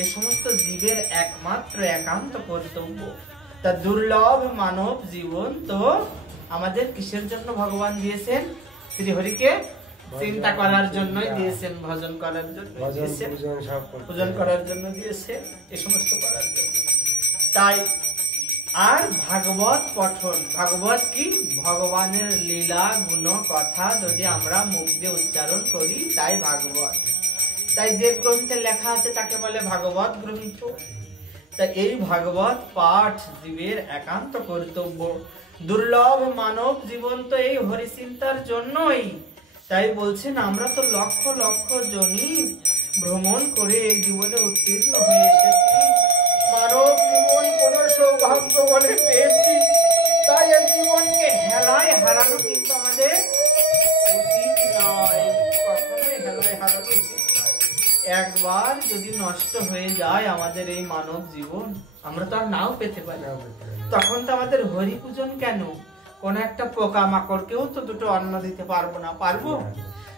এ সমস্ত জীবের একমাত্র একান্ত কর্তব্য। তা দুর্লভ মানব জীবন তো আমাদের কিসের জন্য ভগবান দিয়েছেন? শ্রীহরিকে চিন্তা করার জন্যই দিয়েছেন, ভজন করার জন্য দিয়েছেন, পূজন করার জন্য দিয়েছেন, এই সমস্ত করার জন্য। তাই আর ভাগবত পঠন, ভাগবত কি? ভগবানের লীলা গুণ কথা যদি আমরা মুখ দিয়ে উচ্চারণ করি তাই ভাগবত। তাই যে গ্রন্থে লেখা আছে তাকে বলে ভাগবত গ্রন্থ। তাই এই ভাগবত পাঠ জীবের একান্ত কর্তব্য। দুর্লভ মানব জীবন তো এই হরিচিন্তার জন্যই। তাই বলছেন আমরা তো লক্ষ লক্ষ জনই ভ্রমণ করে এই জীবনে উত্তীর্ণ হয়ে এসেছি। মানব জীবন কোন সৌভাগ্য বলে পেয়েছি। তাই এই জীবনকে হেলায় হারানো কিন্তু আমাদের উচিত নয়, কখনোই হেলায় হারানো উচিত নয়। একবার যদি নষ্ট হয়ে যায় আমাদের এই মানব জীবন, আমরা তো আর নাও পেতে পারি। তখন তো আমাদের হরি পূজন কেন? কোন একটা পোকা মাকড়কেও তো দুটো অন্ন দিতে পারবো না, পারবো?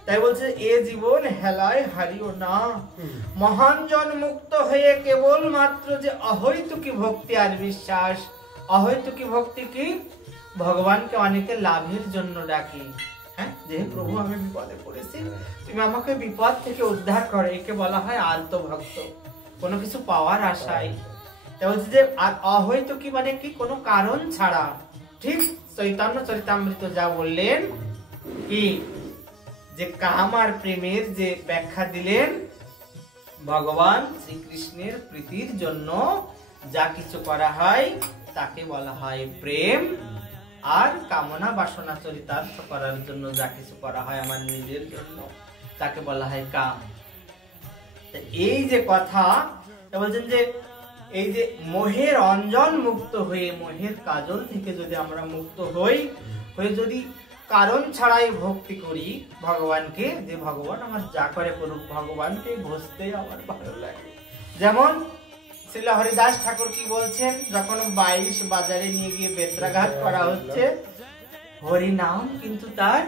তাই বলছে এ জীবন হেলায় হারিও না। মহান জন মুক্ত হয়ে কেবল মাত্র যে অহৈতুকী ভক্তি আর বিশ্বাস। অহৈতুকী ভক্তি কি? ভগবানকে অনেকে লাভের জন্য ডাকি, হ্যাঁ, যে প্রভু আমি বিপদে পড়েছি, তুমি আমাকে বিপদ থেকে উদ্ধার করো, একে বলা হয় আলতো ভক্ত, কোনো কিছু পাওয়ার আশায়। তাই বলছে যে অহৈতুকী মানে কি? কোনো কারণ ছাড়া। ঠিক চৈতন্য চরিতামৃত যা বললেন কি, যে কাম আর প্রেমের যে ব্যাখ্যা দিলেন, ভগবান শ্রীকৃষ্ণের প্রীতির জন্য যা কিছু করা হয় তাকে বলা হয় প্রেম। আর কামনা বাসনা চরিতার্থ করার জন্য যা কিছু করা হয় আমার নিজের জন্য তাকে বলা হয় কাম। এই যে কথা বলছেন যে এই যে মোহের অঞ্জন মুক্ত হয়ে, মোহের কাজল থেকে যদি আমরা মুক্ত হয়ে যদি কারণ ছাড়াই ভক্তি করি ভগবানকে, যে ভগবান আমার যা করে করুক, ভগবানকে বুঝতে আমার ভালো লাগে। যেমন শ্রীল হরিদাস ঠাকুর কি বলছেন, যখন 22 বাজারে নিয়ে গিয়ে বেত্রাঘাত করা হচ্ছে, হরি নাম কিন্তু তার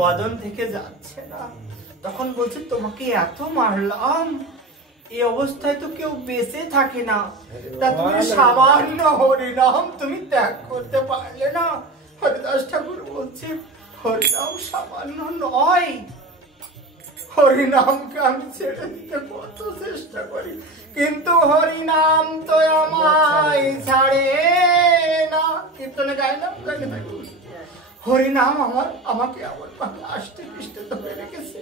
বদন থেকে যাচ্ছে না, তখন বলছে তোমাকে এত মারলাম, এই অবস্থায় তো কেউ বেঁচে থাকে না, তা তুমি সামান্য হরিনাম তুমি ত্যাগ করতে পারলে না? হরিদাস ঠাকুর বলছে হরিনাম সামান্য নয়, হরিনামকে আমি ছেড়ে দিতে কত চেষ্টা করি, কিন্তু হরিনাম তো আমায় ছাড়ে না। কীর্তনে গায় না, হরিনাম আমাকে আমার আষ্টে পৃষ্ঠে ধরে রেখেছে,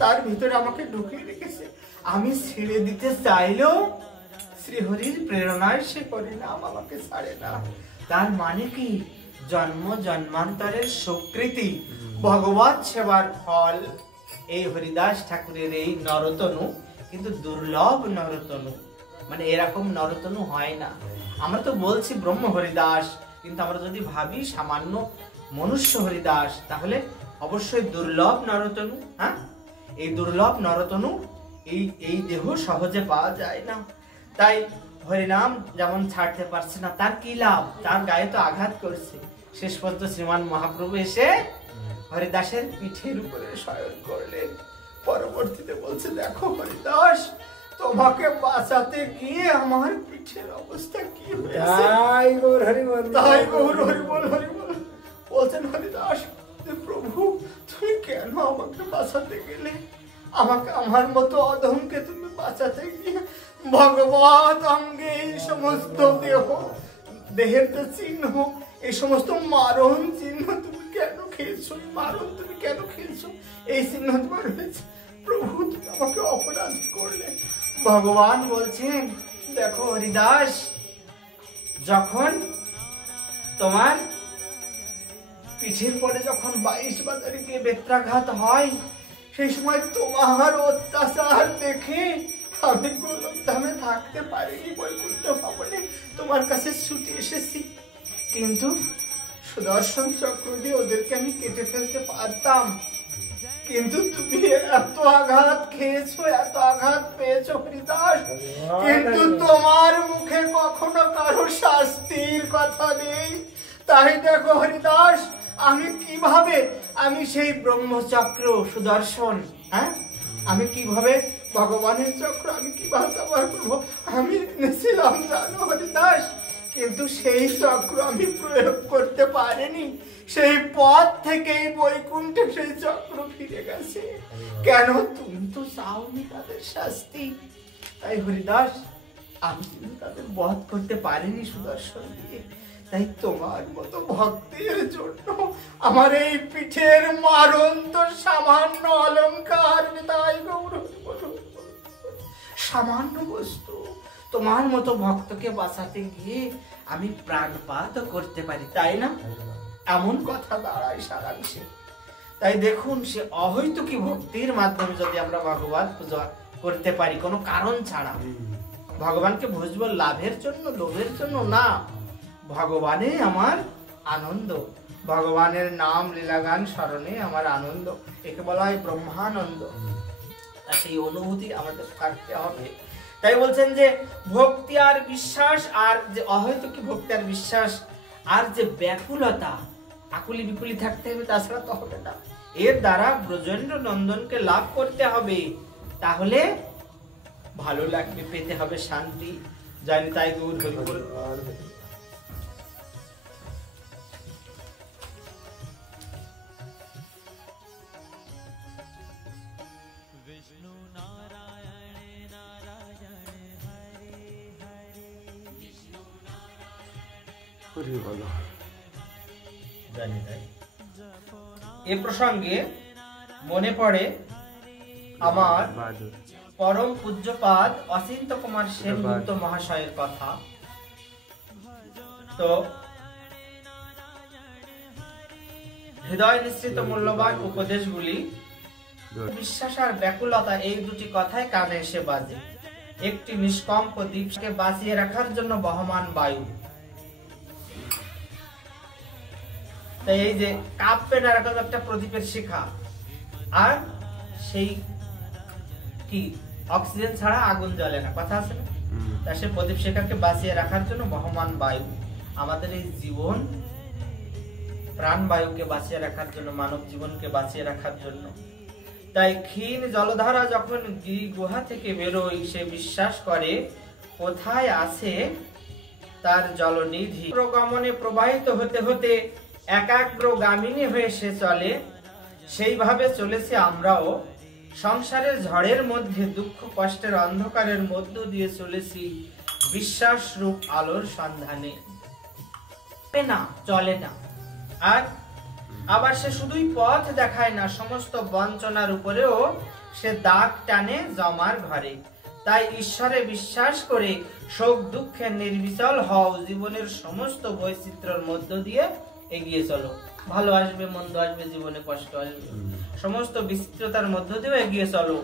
তার ভিতরে আমাকে ঢুকিয়ে রেখেছে। আমি ছেড়ে দিতে চাইলেও শ্রীহরির প্রেরণায় সে হরিনাম আমাকে ছাড়ে না। তার মানে কি? জন্ম জন্মান্তরের স্বীকৃতি, ভগবত সেবার ফল। এই হরিদাস ঠাকুরের এই নরতনু কিন্তু দুর্লভ নরতনু, মানে এরকম নরতনু হয় না। আমরা তো বলছি ব্রহ্ম হরিদাস, কিন্তু আমরা যদি ভাবি সামান্য মনুষ্য হরিদাস, তাহলে অবশ্যই দুর্লভ নরতনু। হ্যাঁ, এই দুর্লভ নরতনু এই দেহ সহজে পাওয়া যায় না। তাই হরিনাম যেমন ছাড়তে পারছে না, তার কি লাভ? তার গায়ে তো আঘাত করছে। শেষ পর্যন্ত শ্রীমান মহাপ্রভু এসে হরিদাসের পিঠের উপরে শয়ন করলেন। পরবর্তীতে বলছে দেখো হরিদাস, তোমাকে বাঁচাতে গিয়ে আমার পিঠের অবস্থা কি হয়েছে। তাই গৌর হরিবল, তাই গৌর হরিবল হরিবল বলছেন হরিদাস, প্রভু তুমি কেন আমাকে বাঁচাতে গেলে? আমাকে আমার মতো অধমকে তুমি বাঁচাতে গিয়ে ভগবত অঙ্গে এই সমস্ত দেহের যে চিহ্ন, এই সমস্ত মারণ চিহ্ন তুমি কেন খেয়েছো? মারণ তুমি কেন খেয়েছো? এই চিহ্ন তোমার হয়েছে। প্রভু তুমি আমাকে অপরাধ করলে। ভগবান বলছেন দেখো হরিদাস, যখন তোমার পিঠের পরে যখন 22 বাজারে গিয়ে বেত্রাঘাত হয়, সেই সময় তোমার অত্যাচার দেখে আমি গোলকধামে থাকতে পারিনি, বৈকুণ্ঠ ভবনে তোমার কাছে ছুটে এসেছি। কিন্তু সুদর্শন চক্র দিয়ে ওদেরকে আমি কেটে ফেলতে পারতাম, কিন্তু তুমি এত আঘাত খেয়েছো, এত আঘাত পেয়েছো হরিদাস, কিন্তু তোমার মুখে কখনো কারো শাস্তির কথা নেই। তাই দেখো হরিদাস, আমি কিভাবে আমি সেই ব্রহ্মচক্র সুদর্শন, হ্যাঁ, আমি কিভাবে ভগবানের চক্র আমি কিভাবে ব্যবহার করবো আমি এনেছিলাম জানো হরিদাস, কিন্তু সেই চক্র আমি প্রয়োগ করতে পারিনি, সেই পথ থেকেই বৈকুণ্ঠে সেই চক্র ফিরে গেছে। কেন? তুমি তো চাওনি তাদের শাস্তি। তাই হরিদাস, আমি তাদের বধ করতে পারিনি সুদর্শন দিয়ে, তাই তোমার মতো ভক্তের জন্য আমার এই পিঠের মারণ তো সামান্য অলংকার, তাই গৌরব সামান্য বস্তু। তোমার মতো ভক্তকে বাঁচাতে গিয়ে আমি প্রাণপাত করতে পারি, তাই না? এমন কথা দাঁড়ায় সারাংশে। তাই দেখুন, সে অহৈতুকী ভক্তির মাধ্যমে যদি আমরা ভগবান পূজা করতে পারি কোনো কারণ ছাড়া, ভগবানকে বুঝবো লাভের জন্য, লোভের জন্য না, ভগবানে আমার আনন্দ, ভগবানের নাম লীলাগান স্মরণে আমার আনন্দ, একে বলা হয় ব্রহ্মানন্দ। সেই অনুভূতি আমাদের থাকতে হবে। তাই বলছেন যে ভক্তি আর বিশ্বাস, আর যে অহৈতুকী ভক্তি আর বিশ্বাস, আর যে ব্যাকুলতা, আকুলি বিকুলি থাকতে হবে, তাছাড়া তো হবে না। এর দ্বারা ব্রজেন্দ্র নন্দনকে লাভ করতে হবে, তাহলে ভালো লাগবে, পেতে হবে শান্তি। জানি তাই গৌর হরিবল। এ প্রসঙ্গে মনে পড়ে আমার পরম পূজ্যপাদ অচিন্ত কুমার সেনগুপ্ত মহাশয়ের কথা। তো হৃদয় নিঃসৃত মূল্যবান উপদেশগুলি, বিশ্বাস আর ব্যাকুলতা, এই দুটি কথাই কানে এসে বাজে। একটি নিষ্কম্প দ্বীপকে বাঁচিয়ে রাখার জন্য বহমান বায়ু। তাই এই যে কাঁপবে না এরকম একটা প্রদীপের শিখা, আর সেই কি অক্সিজেন ছাড়া আগুন জ্বলে না, কথা আছে না? তা সে প্রদীপ শিখাকে বাঁচিয়ে রাখার জন্য বহমান বায়ু, আমাদের এই জীবন প্রাণ বায়ুকে বাঁচিয়ে রাখার জন্য, মানব জীবনকে বাঁচিয়ে রাখার জন্য। তাই ক্ষীণ জলধারা যখন গুহা থেকে বেরোয়, সে বিশ্বাস করে কোথায় আছে তার জলনিধি। প্রগমনে প্রবাহিত হতে হতে একাগ্রগামিনী হয়ে সে চলে, সেইভাবে চলেছে আমরাও। সংসারের ঝড়ের মধ্যে, দুঃখ কষ্টের অন্ধকারের মধ্য দিয়ে চলেছি বিশ্বাস রূপ আলোর সন্ধানে। না, চলে না। আর আবার সে শুধুই পথ দেখায় না, সমস্ত বঞ্চনার উপরেও সে দাগ টানে জমার ঘরে। তাই ঈশ্বরে বিশ্বাস করে শোক দুঃখে নির্বিচল হও, জীবনের সমস্ত বৈচিত্র্যের মধ্য দিয়ে এগিয়ে চলো। ভালো আসবে, মন্দ আসবে, জীবনে কষ্ট আসবে, সমস্ত বিচিত্রতার মধ্য দিয়ে এগিয়ে চলো।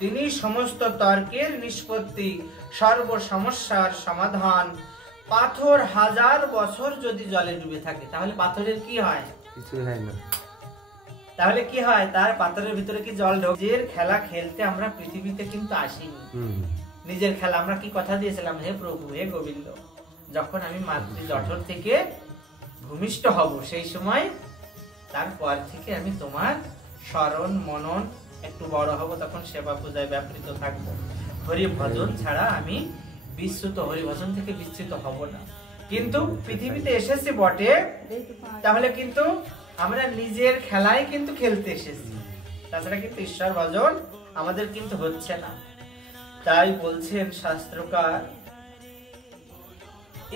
তিনি সমস্ত তর্কের নিষ্পত্তি, সর্ব সমস্যার সমাধান। পাথর 1000 বছর যদি জলে ডুবে থাকে, তাহলে পাথরের কি হয়? কিছু হয় না। তাহলে কি হয়? তার পাথরের ভিতরে কি জল ঢোকে? নিজের খেলা খেলতে আমরা পৃথিবীতে কিন্তু আসিনি। নিজের খেলা আমরা কি কথা দিয়েছিলাম? হে প্রভু, হে গোবিন্দ, যখন আমি মাতৃ জঠর থেকে ভূমিষ্ঠ হব, সেই সময় তারপর থেকে আমি তোমার স্মরণ মনন, একটু বড় হব তখন সেবা পূজায় ব্যাপৃত থাকবো। হরি ভজন ছাড়া আমি বিচ্যুত, হরি ভজন থেকে বিচ্যুত হব না। কিন্তু পৃথিবীতে এসেছি বটে, তাহলে কিন্তু আমরা নিজের খেলায় কিন্তু খেলতে এসেছি, তাছাড়া কিন্তু ঈশ্বর ভজন আমাদের কিন্তু হচ্ছে না। তাই বলছেন শাস্ত্রকার,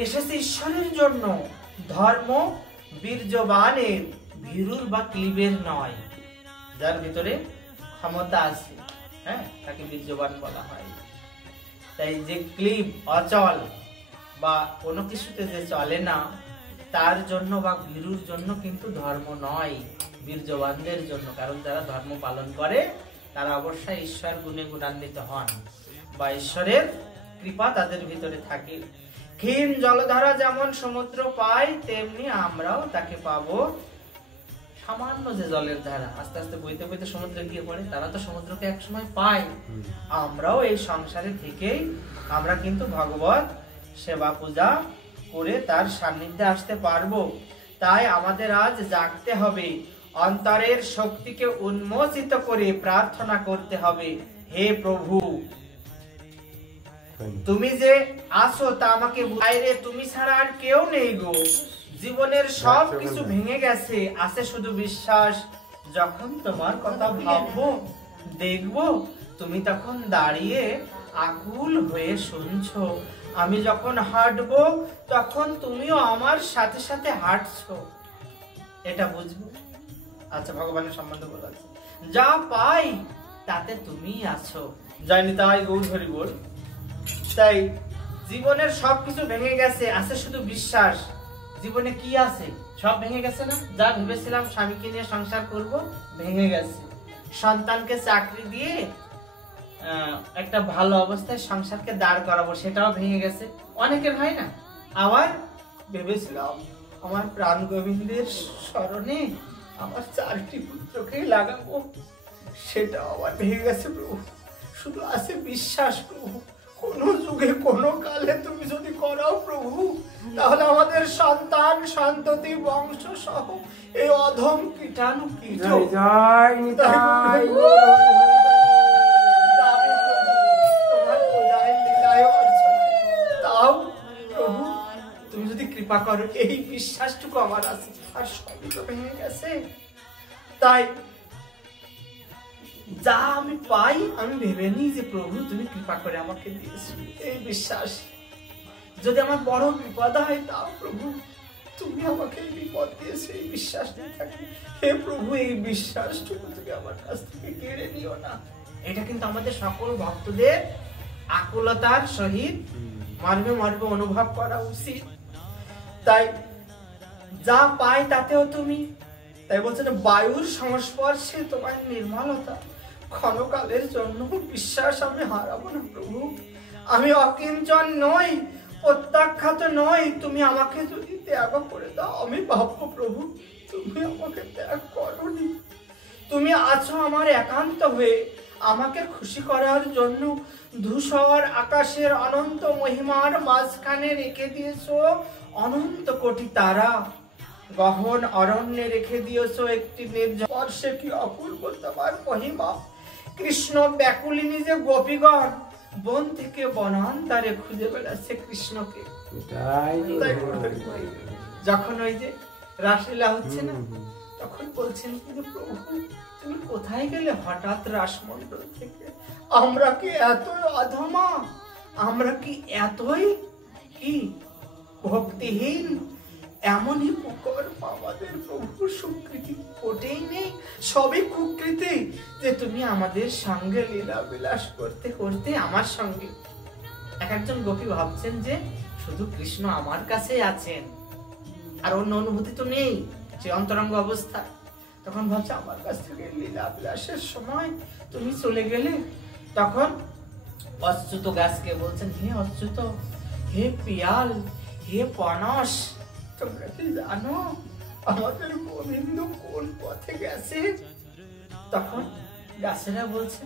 এসেছে ঈশ্বরের জন্য, ধর্ম বীর্যবানের, ভীরুর বা ক্লীবের নয়। যার ভিতরে ক্ষমতা আছে, হ্যাঁ, তাকে বীর্যবান বলা হয়। তাই যে ক্লীব, অচল বা কোনো কিছুতে যে চলে না, তার জন্য বা ভীরুর জন্য কিন্তু ধর্ম নয়, বীর্যবানদের জন্য। কারণ যারা ধর্ম পালন করে তারা অবশ্যই ঈশ্বর গুণে গুণান্বিত হন, বা ঈশ্বরের কৃপা তাদের ভিতরে থাকে। ক্ষীণ জলধারা যেমন সমুদ্র পায়, তেমনি আমরাও তাকে পাবো। সামান্য যে জলের ধারা আস্তে আস্তে বইতে বইতে সমুদ্রে গিয়ে পড়ে, তারা তো সমুদ্রকে একসময় পায়। আমরাও এই সংসারে থেকেই আমরা কিন্তু ভগবত সেবা পূজা করে তার সান্নিধ্যে আসতে পারবো। তাই আমাদের আজ জাগতে হবে, অন্তরের শক্তিকে উন্মোচিত করে প্রার্থনা করতে হবে, হে প্রভু তুমি যে আসো তা আমাকে বাইরে তুমি ছাড়া আর কেউ নেই গো। জীবনের সব কিছু ভেঙে গেছে, আছে শুধু বিশ্বাস। যখন তোমার কথা ভাববো দেখবো, তুমি তখন দাঁড়িয়ে আকুল হয়ে শুনছো। আমি যখন হাঁটবো তখন তুমিও আমার সাথে সাথে হাঁটছো। এটা বুঝবো। আচ্ছা, ভগবানের সম্বন্ধে বলা আছে, যা পাই তাতে তুমি আছো। জানি তাই গৌর হরি বল। তাই জীবনের সবকিছু ভেঙে গেছে, আছে শুধু বিশ্বাস। জীবনে কি আছে? সব ভেঙে গেছে না? যা ভেবেছিলাম স্বামীকে নিয়ে সংসার করব, ভেঙে গেছে। সন্তানকে চাকরি দিয়ে একটা ভালো অবস্থায় সংসারকে দাঁড় করাবো, সেটাও ভেঙে গেছে। অনেকের হয় না? আবার ভেবেছিলাম আমার প্রাণ গোবিন্দের স্মরণে আমার 4টি পুত্রকে লাগাবো, সেটাও আবার ভেঙে গেছে প্রভু। শুধু আছে বিশ্বাস প্রভু। কোন যুগে কোন কালে তুমি যদি করাও প্রভু, তাহলে আমাদের সন্তান সন্ততি বংশ সহ এই অধম কীটাণু কীট তাও প্রভু তুমি যদি কৃপা করো, এই বিশ্বাসটুকু আমার আছে। আর সবই তো ভেঙে গেছে। তাই যা আমি পাই আমি ভেবে নিই যে প্রভু তুমি কৃপা করে আমাকে দিয়েছো, এই বিশ্বাস। যদি আমার বড় বিপদ হয়, তাও প্রভু তুমি আমাকে এই বিপদ দিয়েছো, এই বিশ্বাস নিয়ে থাকি। হে প্রভু, এই বিশ্বাসটুকু তুমি আমার কাছ থেকে কেড়ে নিও না। এটা কিন্তু আমাদের সকল ভক্তদের আকুলতার সহিত মর্মে মর্মে অনুভব করা উচিত। তাই যা পাই তাতেও তুমি, তাই বলছে না, বায়ুর সংস্পর্শে তোমার নির্মলতা। ক্ষণকালের জন্য বিশ্বাস আমি হারাবো না প্রভু। আমি অকিঞ্চন নই, প্রত্যাখ্যাত নই। তুমি আমাকে যদি ত্যাগ করে দাও, আমি ভাববো প্রভু তুমি আমাকে ত্যাগ করোনি। তুমি আছো আমার একান্ত হয়ে, আমাকে খুশি করার জন্য ধূসর আকাশের অনন্ত মহিমার মাঝখানে রেখে দিয়েছো অনন্ত কোটি তারা। গহন অরণ্যে রেখে দিয়েছো একটি নির্স্পর্শে, কি অপূর্ব তোমার মহিমা। কৃষ্ণ ব্যাকুলিনী যে গোপীগণ বন থেকে বনান্তরে খুঁজে বেড়াচ্ছে কৃষ্ণকে। যখন ওই যে রাসলীলা হচ্ছে না, তখন বলছেন কিন্তু প্রভু তুমি কোথায় গেলে হঠাৎ রাসমণ্ডল থেকে? আমরা কি এতই অধমা? আমরা কি এতই কি ভক্তিহীন? এমনই কুকর্ম আমাদের প্রভু, সুকৃতি ওটেই নেই, সবই কুকৃতি। যে তুমি আমাদের সঙ্গে লীলা বিলাস করতে করতে আমার সঙ্গে। এক একজন গোপী ভাবছেন যে শুধু কৃষ্ণ আমার কাছে আছেন, আর অন্য অনুভূতি তো নেই সে অন্তরঙ্গ অবস্থা। তখন ভাবছে আমার কাছ থেকে লীলা বিলাসের সময় তুমি চলে গেলে। তখন অচ্যুত গাছকে বলছেন, হে অচ্যুত, হে পিয়াল, হে পনস, তোমরা কি জানো আমাদের গোবিন্দ কোন পথে গেছে? তখন গাছেরা বলছে,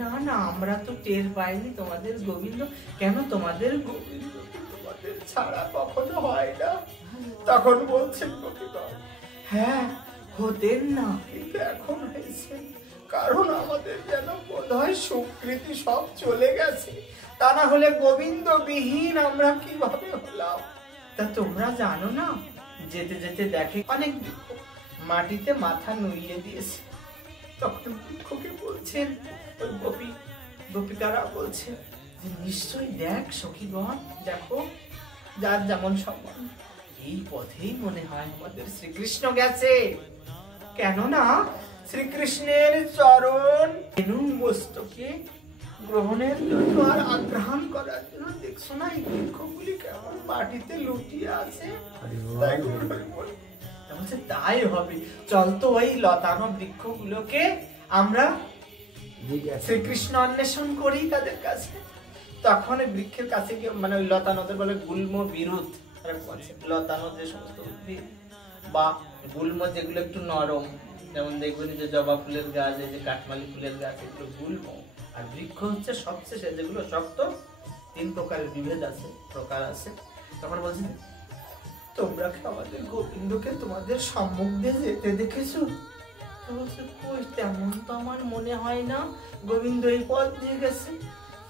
না না, আমরা তো টের পাইনি তোমাদের গোবিন্দ। কেন? তোমাদের গোবিন্দ তোমাদের ছাড়া কখনো হয় না। তখন বলছেন গোপীগণ, হ্যাঁ হতেন না, কিন্তু এখন হয়েছে। কারণ আমাদের যেন বোধ হয় সুকৃতি সব চলে গেছে। তা না হলে গোবিন্দ বিহীন আমরা কিভাবে হলাম? তা তোমরা জানো না, যেতে যেতে দেখে অনেক বৃক্ষ মাটিতে মাথা নুইয়ে দিয়েছে। তখন বৃক্ষকে বলছেন, ওই গোপিকারা বলছে যে নিশ্চয়ই দেখ সখীগণ, দেখো যার যেমন সম্মান, এই পথেই মনে হয় আমাদের শ্রীকৃষ্ণ গেছে। কেননা শ্রীকৃষ্ণের চরণ মস্তকে গ্রহণের জন্য আর আগ্রহণ করার জন্য দেখছো না এই বৃক্ষগুলি কেমন মাটিতে লুটিয়ে আছে। তাই হবে, চল তো ওই লতানো বৃক্ষগুলোকে আমরা শ্রীকৃষ্ণ অন্বেষণ করি তাদের কাছে। তখন বৃক্ষের কাছে গিয়ে, মানে ওই লতানোদের বলে গুল্ম বিরুদ্ধ, লতানো যে সমস্ত উদ্ভিদ বা গুল্ম যেগুলো একটু নরম, যেমন দেখবেন যে জবা ফুলের গাছ, এই যে কাঠমালি ফুলের গাছ, এগুলো গুল্ম। আর বৃক্ষ হচ্ছে সবচেয়ে যেগুলো শক্ত, 3 প্রকারের বিভেদ আছে, প্রকার আছে। তখন বলছি, তোমরা কি আমাদের গোবিন্দকে তোমাদের সম্মুখ দিয়ে যেতে দেখেছো? বলছে, কই, তেমন তো আমার মনে হয় না, গোবিন্দ এই পথ দিয়ে গেছে।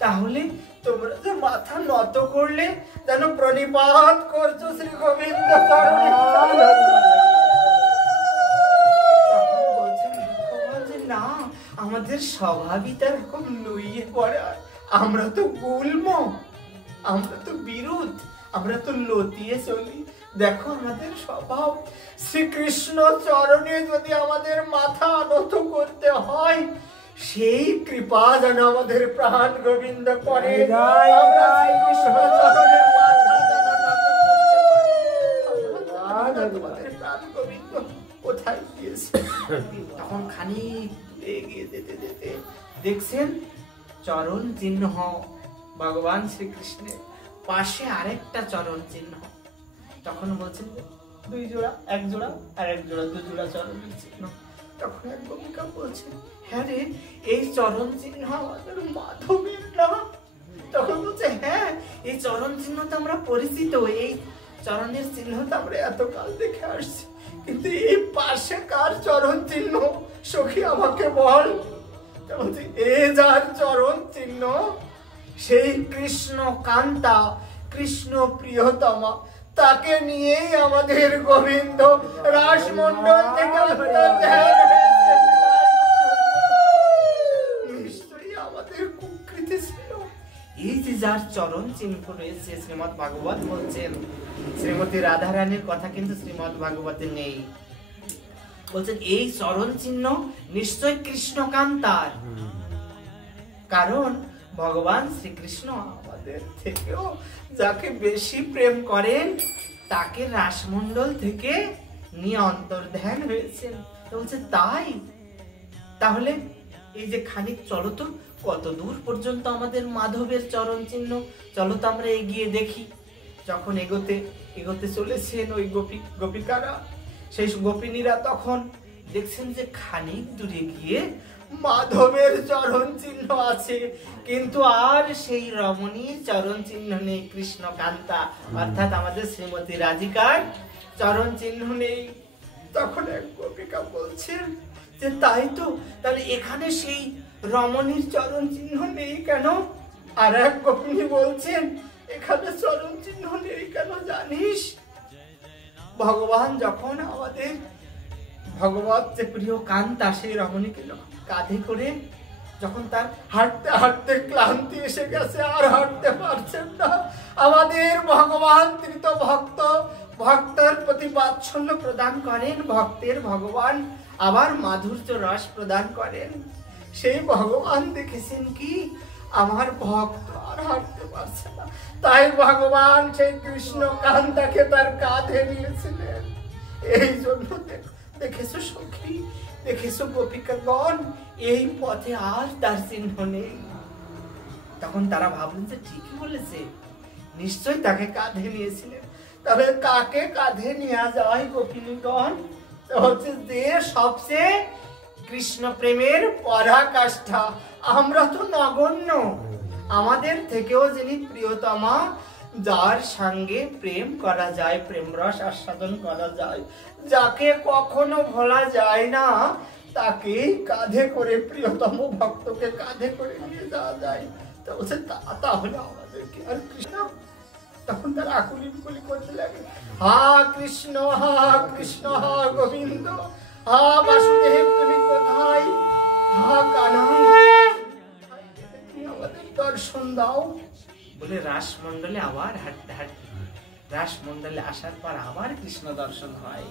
তাহলে তোমরা যে মাথা নত করলে যেন প্রণিপাত করছো শ্রী গোবিন্দ চরণে। তখন বলছেন ভগবান যে না, আমাদের স্বভাবই এরকম নুইয়ে পড়া, আমরা তো গুল্ম, আমরা তো বিরোধ, আমরা তো লতিয়ে চলি। দেখো আমাদের স্বভাব, শ্রীকৃষ্ণ চরণে যদি আমাদের মাথা নত করতে হয়, সেই কৃপা যেন আমাদের প্রাণ গোবিন্দ করে। আমরা শ্রীকৃষ্ণ চরণে মাথা যেন নত করতে পারি। তোমাদের প্রাণ গোবিন্দ কোথায় গিয়েছে? তখন খানিক এগিয়ে যেতে যেতে দেখছেন চরণ চিহ্ন ভগবান শ্রীকৃষ্ণের পাশে আরেকটা চরণ চিহ্ন। তখন বলছেন দুই জোড়া, এক জোড়া আর এক জোড়া, দু জোড়া চরণের চিহ্ন। তখন এক গোপিকা বলছে হ্যাঁ রে, এই চরণ চিহ্ন আমাদের মাধবের না। তখন বলছে হ্যাঁ, এই চরণ চিহ্ন তো আমরা পরিচিত, এই চরণের চিহ্ন তো আমরা এতকাল দেখে আসছি, কিন্তু এই পাশে কার চরণ চিহ্ন সখী আমাকে বল। বলছে এ যার চরণ চিহ্ন সেই কৃষ্ণ কান্তা, কৃষ্ণ প্রিয়তমা, তাকে নিয়েই আমাদের গোবিন্দ রাসমণ্ডল থেকে নিশ্চয়ই আমাদের কুকৃতি ছিল। এই যে যার চরণ চিহ্ন রয়েছে, শ্রীমদ্ ভাগবত বলছেন, শ্রীমতী রাধারানীর কথা কিন্তু শ্রীমদ্ ভাগবতে নেই। বলছেন এই চরণ চিহ্ন নিশ্চয় কৃষ্ণকান্তার, কারণ ভগবান শ্রীকৃষ্ণ আমাদের থেকেও যাকে বেশি প্রেম করেন তাকে রাসমণ্ডল থেকে নিয়ে অন্তর্ধান হয়েছেন। বলছে তাই, তাহলে এই যে খানিক চলো তো, কত দূর পর্যন্ত আমাদের মাধবের চরণ চিহ্ন, চলো তো আমরা এগিয়ে দেখি। যখন এগোতে এগোতে চলেছেন ওই গোপিকারা, সেই গোপিনীরা তখন দেখছেন যে খানিক দূরে গিয়ে মাধবের চরণ চিহ্ন আছে, কিন্তু আর সেই রমণীর চরণ চিহ্ন নেই, কৃষ্ণকান্তা অর্থাৎ আমাদের শ্রীমতী রাধিকার চরণ চিহ্ন নেই। তখন এক গোপিকা বলছেন যে তাই তো, তাহলে এখানে সেই রমণীর চরণ চিহ্ন নেই কেন? আর এক গোপিনী বলছেন এখানে চরণ চিহ্ন নেই কেন জানিস? ভগবান যখন আমাদের ভগবত যে প্রিয় কান্তা সেই রমণীকে কাঁধে করে যখন তার হাঁটতে হাঁটতে ক্লান্তি এসে গেছে, আর হাঁটতে পারছেন না, আমাদের ভগবান তৃত ভক্ত, ভক্তের প্রতি বাৎসল্য প্রদান করেন, ভক্তের ভগবান আবার মাধুর্য রস প্রদান করেন। সেই ভগবান দেখেছেন কি আমার ভক্ত আর হাঁটতে পারছে না, তাই ভগবান সেই কৃষ্ণ কান্তাকে তার কাঁধে নিয়েছিলেন। এই জন্য দেখেছো সখী, দেখেছো গোপিকাগণ, এই পথে আর তার চিহ্ন নেই। তখন তারা ভাবলেন যে ঠিকই বলেছে, নিশ্চয়ই তাকে কাঁধে নিয়েছিলেন। তবে কাকে কাঁধে নিয়ে যায় গোপিনীগণ? হচ্ছে যে সবচেয়ে কৃষ্ণ প্রেমের পরাকাষ্ঠা, আমরা তো নগণ্য, আমাদের থেকেও যিনি প্রিয়তমা, যার সঙ্গে প্রেম করা যায়, প্রেম রস আস্বাদন করা যায়, যাকে কখনো ভোলা যায় না, তাকে কাঁধে করে, প্রিয়তম ভক্তকে কাঁধে করে নিয়ে যাওয়া যায়। তাহলে আমাদেরকে আর কৃষ্ণ, তখন তারা আকুলি বিকুলি করতে লাগে, হা কৃষ্ণ, হা কৃষ্ণ, হা গোবিন্দ, হা বাসুদেব তুমি কোথায়, হা কানাই আমাদের দর্শন দাও বলে রাসমণ্ডলে আবার হাঁটতে হাঁটতে, রাসমণ্ডলে আসার পর আবার কৃষ্ণ দর্শন হয়।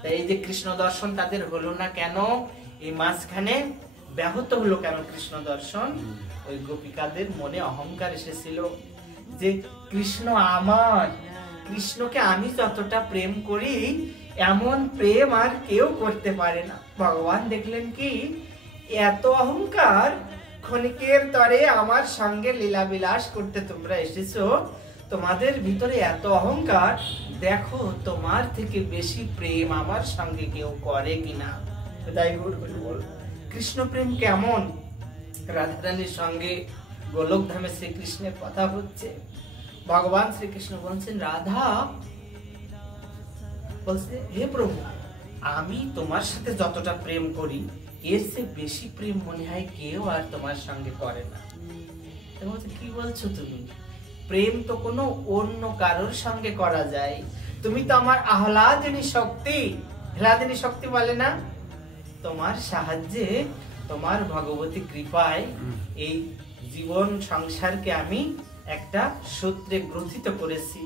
তাই এই যে কৃষ্ণ দর্শন তাদের হলো না কেন, এই মাঝখানে ব্যাহত হলো কেন কৃষ্ণ দর্শন? ওই গোপিকাদের মনে অহংকার এসেছিল যে কৃষ্ণ আমার, কৃষ্ণকে আমি যতটা প্রেম করি এমন প্রেম আর কেউ করতে পারে না। ভগবান দেখলেন কি এত অহংকার, ক্ষণিকের তরে আমার সঙ্গে লীলা বিলাস করতে তোমরা এসেছো, তোমাদের ভিতরে এত অহংকার, দেখো তোমার থেকে বেশি প্রেম আমার সঙ্গে কেউ করে কিনা। তাই বল কৃষ্ণ প্রেম কেমন? রাধারানীর সঙ্গে গোলকধামে শ্রীকৃষ্ণের কথা হচ্ছে, ভগবান শ্রীকৃষ্ণ বলছেন রাধা, বলছে হে প্রভু, আমি তোমার সাথে যতটা প্রেম করি এর চেয়ে বেশি প্রেম মনে হয় কেউ আর তোমার সঙ্গে করে না। বলছে কি বলছো তুমি? প্রেম তো কোনো অন্য কারোর সঙ্গে করা যায়। তুমি তো আমার আহ্লাদিনী শক্তি। আহ্লাদিনী শক্তি বলে না? তোমার সাহায্যে, তোমার ভগবতী কৃপায় এই জীবন সংসারকে আমি একটা সূত্রে গ্রথিত করেছি।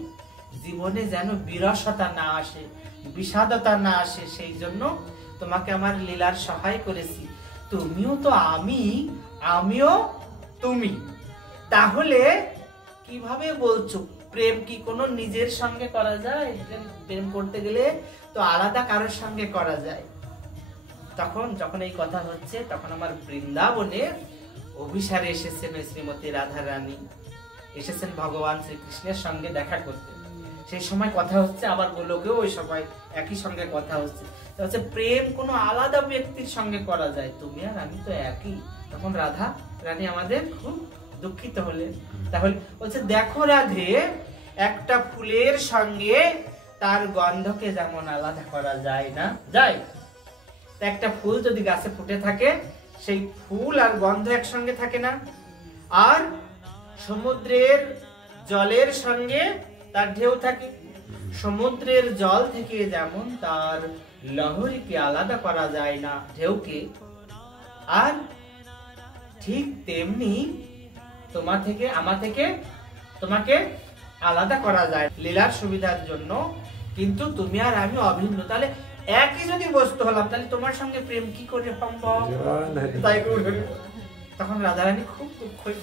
জীবনে যেন বিরসতা না আসে, বিষাদতা না আসে, সেই জন্য তোমাকে আমার লীলার সহায় করেছি। তুমিও তো আমি, আমিও তুমি। তাহলে কিভাবে বলছো প্রেম কি কোনো নিজের সঙ্গে করা যায়? প্রেম করতে গেলে তো আলাদা কারোর সঙ্গে করা যায়। তখন যখন এই কথা হচ্ছে, তখন আমার বৃন্দাবনে অভিসারে এসেছেন শ্রীমতী রাধা রানী, এসেছেন ভগবান শ্রীকৃষ্ণের সঙ্গে দেখা করতে। সেই সময় কথা হচ্ছে, আবার গোলকেও ওই সময় একই সঙ্গে কথা হচ্ছে। প্রেম কোনো আলাদা ব্যক্তির সঙ্গে করা যায়, তুমি আর আমি তো একই। তখন রাধা রানী আমাদের খুব দুঃখিত হলেন। তাহলে বলছে, দেখো রাধে, একটা ফুলের সঙ্গে তার গন্ধকে যেমন আলাদা করা যায় না, যায়। একটা ফুল যদি গাছে ফুটে থাকে, সেই ফুল আর গন্ধ একসঙ্গে থাকে না। আর সমুদ্রের জলের সঙ্গে তার ঢেউ থাকে। সমুদ্রের জল থেকে যেমন তার লহরীকে আলাদা করা যায় না, ঢেউকে, আর ঠিক তেমনি তোমার থেকে, আমার থেকে তোমাকে আলাদা করা যায় লীলার সুবিধার জন্য। কিন্তু তুমি আর আমি অভিন্ন। তাহলে একই যদি বস্তু হলাম, তাহলে তোমার সঙ্গে প্রেম কি করে সম্ভব? তাই তখন রাধারানী খুব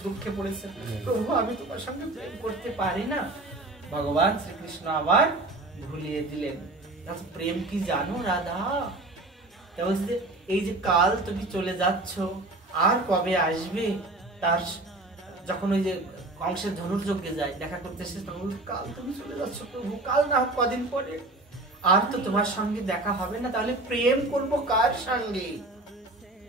দুঃখে পড়েছেন, প্রভু আমি তোমার সঙ্গে প্রেম করতে পারি না। ভগবান শ্রীকৃষ্ণ আবার ভুলিয়ে দিলেন। প্রেম কি জানো রাধা? এই যে কাল তুমি চলে যাচ্ছ, আর কবে আসবে? তার যখন ওই যে কংসের ধনুর্যজ্ঞে যায় দেখা করতে এসে, তখন কাল তুমি চলে যাচ্ছ প্রভু, কাল না হোক কদিন পরে, আর তো তোমার সঙ্গে দেখা হবে না। তাহলে প্রেম করব কার সঙ্গে?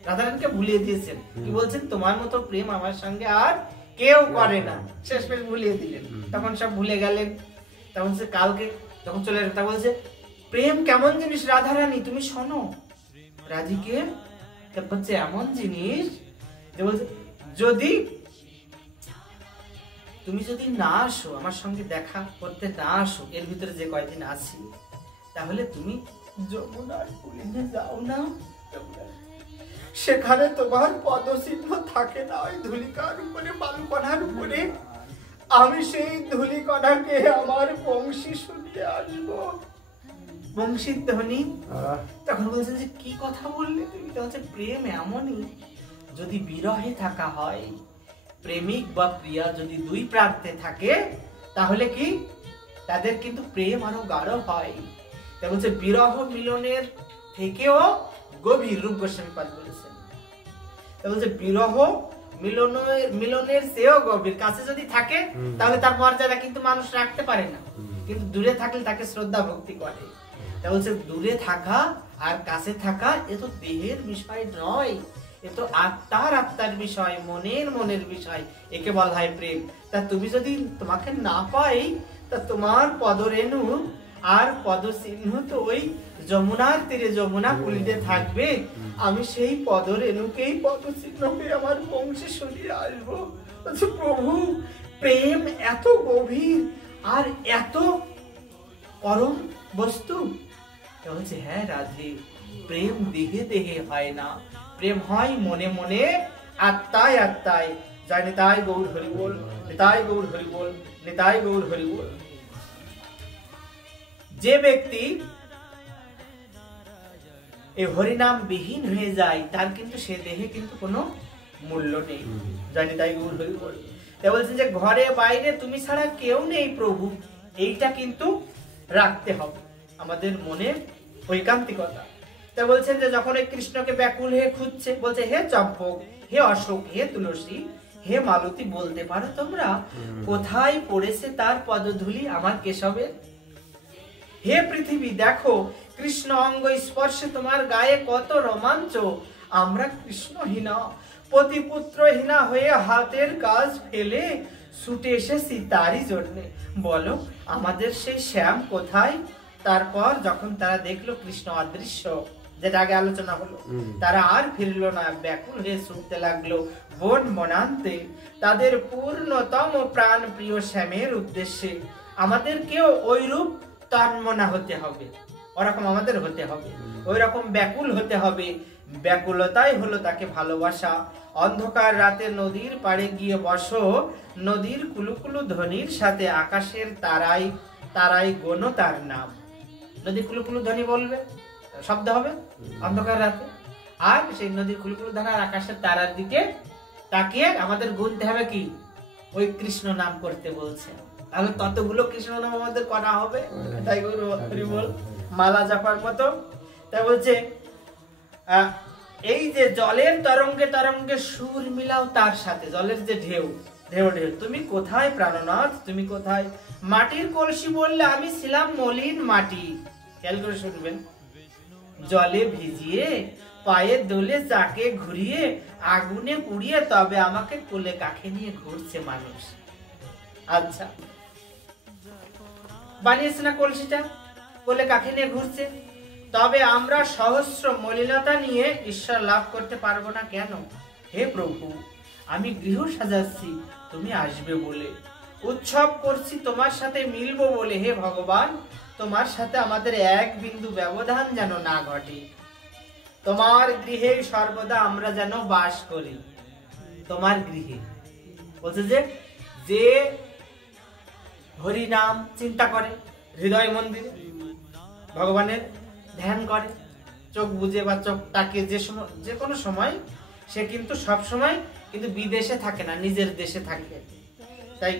রাধারানীকে ভুলিয়ে দিয়েছেন। কি বলছেন? তোমার মতো প্রেম আমার সঙ্গে আর কেউ করে না। শেষমেশ ভুলিয়ে দিলেন। তখন সব ভুলে গেলেন। তখন সে কালকে যখন চলে আসবে, তা বলছে প্রেম কেমন জিনিস রাধারানী, তুমি শোনো। রাধিকে হচ্ছে এমন জিনিস যে বলছে, যদি তুমি যদি না আসো, আমার সঙ্গে দেখা করতে না আসো, এর ভিতরে যে কয়দিন আছি, তাহলে তুমি যমুনার কুলিনে যাও না। সেখানে তোমার পদচিহ্ন থাকে না, ওই ধূলিকার উপরে, বালুকণার উপরে। আমি সেই ধূলিকণাকে আমার বংশী শুনিয়ে আসবো, বংশীর ধ্বনি। তখন বলছেন যে কি কথা বললে তুমি? তো হচ্ছে প্রেম এমনই, যদি বিরহে থাকা হয়, প্রেমিক বা প্রিয়া যদি দুই প্রান্তে থাকে, তাহলে কি তাদের কিন্তু প্রেম আরো গাঢ় হয়। তাই বলছে বিরহ মিলনের থেকেও গভীর, রূপ গোস্বামী পাদ বলেছেন। তাই বলছে বিরহ মিলনের চেয়েও গভীর। কাছে যদি থাকে তাহলে তার মর্যাদা কিন্তু মানুষ রাখতে পারে না, কিন্তু দূরে থাকলে তাকে শ্রদ্ধা ভক্তি করে। তাই বলছে দূরে থাকা আর কাছে থাকা এ তো দেহের বিষয় নয়, এ তো আত্মার বিষয়, মনের বিষয়। একে বলা হয় প্রেম। তা তুমি যদি তোমাকে না পাই, তা তোমার পদরেণু আর পদচিহ্ন তো ওই যমুনার তীরে, যমুনা কুলিতে থাকবে। আমি সেই পদরেণুকেই, পদচিহ্নকে আমার বংশে সরিয়ে আসবো। প্রভু প্রেম এত গভীর আর এত পরম বস্তু। বলছে হ্যাঁ রাধে, প্রেম দেহে দেহে হয় না, প্রেম হয় মনে মনে, আত্মায় আত্মায়। জয় নিতাই গৌর হরি বল, নিতাই গৌর হরি বল, নিতাই গৌর হরি বল। যে ব্যক্তি এই হরিনাম বিহীন হয়ে যায়, তার কিন্তু সে দেহে কিন্তু কোনো মূল্য নেই। জয় নিতাই গৌর হরি বল। তাই বলছেন যে ঘরে বাইরে তুমি ছাড়া কেউ নেই প্রভু, এইটা কিন্তু রাখতে হবে আমাদের মনে ঐকান্তিকতা। তাই বলছেন যে যখন এই কৃষ্ণকে ব্যাকুল হয়ে খুঁজছে, বলছে হে চম্পক, হে অশোক, হে তুলসী, হে মালতী, বলতে পারো তোমরা কোথায় পড়েছে তার পদধূলি আমার কেশবের? হে পৃথিবী দেখো, কৃষ্ণ অঙ্গ স্পর্শে তোমার গায়ে কত রোমাঞ্চ। আমরা কৃষ্ণহীনা, পতিপুত্রহীনা হয়ে হাতের কাজ ফেলে ছুটে এসেছি তারই জন্যে। বলো আমাদের সেই শ্যাম কোথায়? তারপর যখন তারা দেখলো কৃষ্ণ অদৃশ্য, যেটা আগে আলোচনা হলো, তারা আর ফিরল না, ব্যাকুল হয়ে ছুটতে লাগলো বন বনান্তে তাদের পূর্ণতম প্রাণ প্রিয় শ্যামের উদ্দেশ্যে। আমাদেরকেও ওই রূপ তন্মনা হতে হবে, ওরকম আমাদের হতে হবে, ওই রকম ব্যাকুল হতে হবে। ব্যাকুলতাই হলো তাকে ভালোবাসা। অন্ধকার রাতে নদীর পাড়ে গিয়ে বসো, নদীর কুলুকুলু ধ্বনির সাথে আকাশের তারাই তারাই গোনো তার নাম। নদী কুলুকুলু ধ্বনি বলবে, শব্দ হবে অন্ধকার রাতে, আর সেই নদীর কুলুকুলু ধ্বনি আর আকাশের তারার দিকে তাকিয়ে আমাদের গুনতে হবে কি, ওই কৃষ্ণ নাম করতে বলছে। তাহলে ততগুলো কৃষ্ণ নাম আমাদের করা হবে, তাই বল মালা জপার মতো। তাই বলছে এই যে জলের তরঙ্গে তরঙ্গে সুর মিলাও তার সাথে, জলের যে ঢেউ ঢেউ ঢেউ, তুমি কোথায় প্রাণনাথ, তুমি কোথায়? মাটির কলসি বললে আমি ছিলাম মলিন মাটি। খেয়াল করে শুনবেন, জলে ভিজিয়ে পায়ে দোলে চাকে ঘুরিয়ে আগুনে পুড়িয়ে তবে আমাকে কোলে কাখে নিয়ে ঘুরছে মানুষ। আচ্ছা, বানিয়েছে না কলসিটা, কোলে কাখে নিয়ে ঘুরছে। তবে আমরা সহস্র মলিনতা নিয়ে ঈশ্বর লাভ করতে পারবো না কেন? হে প্রভু, আমি গৃহ সাজাচ্ছি তুমি আসবে বলে, উৎসব করছি তোমার সাথে মিলবো বলে। হে ভগবান, তোমার সাথে আমাদের এক বিন্দু ব্যবধান যেন না ঘটে। তোমার গৃহে সর্বদা আমরা যেন বাস করি। তোমার গৃহে বলছে যে হরি নাম চিন্তা করে, হৃদয় মন্দিরে ভগবানের ধ্যান করে, চোখ বুঝে বা চোখ তাকে যে কোনো সময়, সে কিন্তু সব সময় কিন্তু বিদেশে থাকে না, নিজের দেশে থাকে, তাই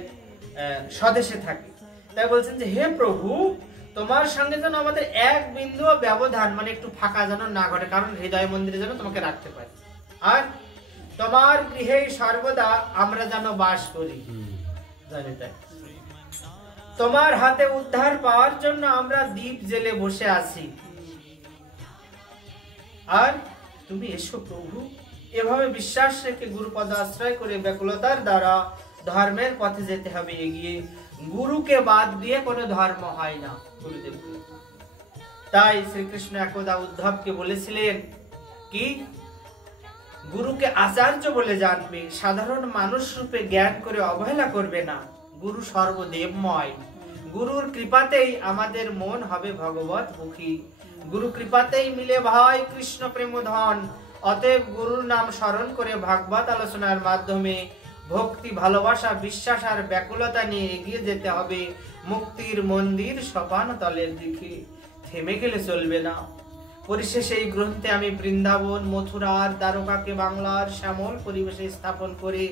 স্বদেশে থাকে। তাই বলছেন যে হে প্রভু, তোমার সঙ্গে যেন আমাদের এক বিন্দু ব্যবধান মানে একটু ফাঁকা যেন না ঘটে, কারণ হৃদয় মন্দিরে যেন তোমাকে রাখতে পারি। আর তোমার গৃহে সর্বদা আমরা যেন বাস করি, জানি তাই। তোমার হাতে উদ্ধার পাওয়ার জন্য আমরা দীপ জেলে বসে আছি, আর তুমি এসো প্রভু। এভাবে বিশ্বাস রেখে গুরুপদ আশ্রয় করে ব্যাকুলতার দ্বারা ধর্মের পথে যেতে হবে এগিয়ে। গুরুকে বাদ দিয়ে কোনো ধর্ম হয় না, গুরুদেব। তাই শ্রীকৃষ্ণ একদা উদ্ধবকে বলেছিলেন কি, গুরুকে আচার্য বলে জানবে, সাধারণ মানুষ রূপে জ্ঞান করে অবহেলা করবে না। গুরু সর্বদেবময়, গুরুর কৃপাতেই আমাদের মন হবে ভগবত মুখী। গুরু কৃপাতেই মিলে ভাই কৃষ্ণ প্রেম ধন। অতএব গুরুর নাম স্মরণ করে ভাগবত আলোচনার মাধ্যমে ভক্তি, ভালোবাসা, বিশ্বাস আর ব্যাকুলতা নিয়ে এগিয়ে যেতে হবে মুক্তির মন্দির সোপান তলের দিকে। থেমে গেলে চলবে না। পরিশেষে এই গ্রন্থে আমি বৃন্দাবন, মথুরা আর দ্বারকাকে বাংলার শ্যামল পরিবেশে স্থাপন করে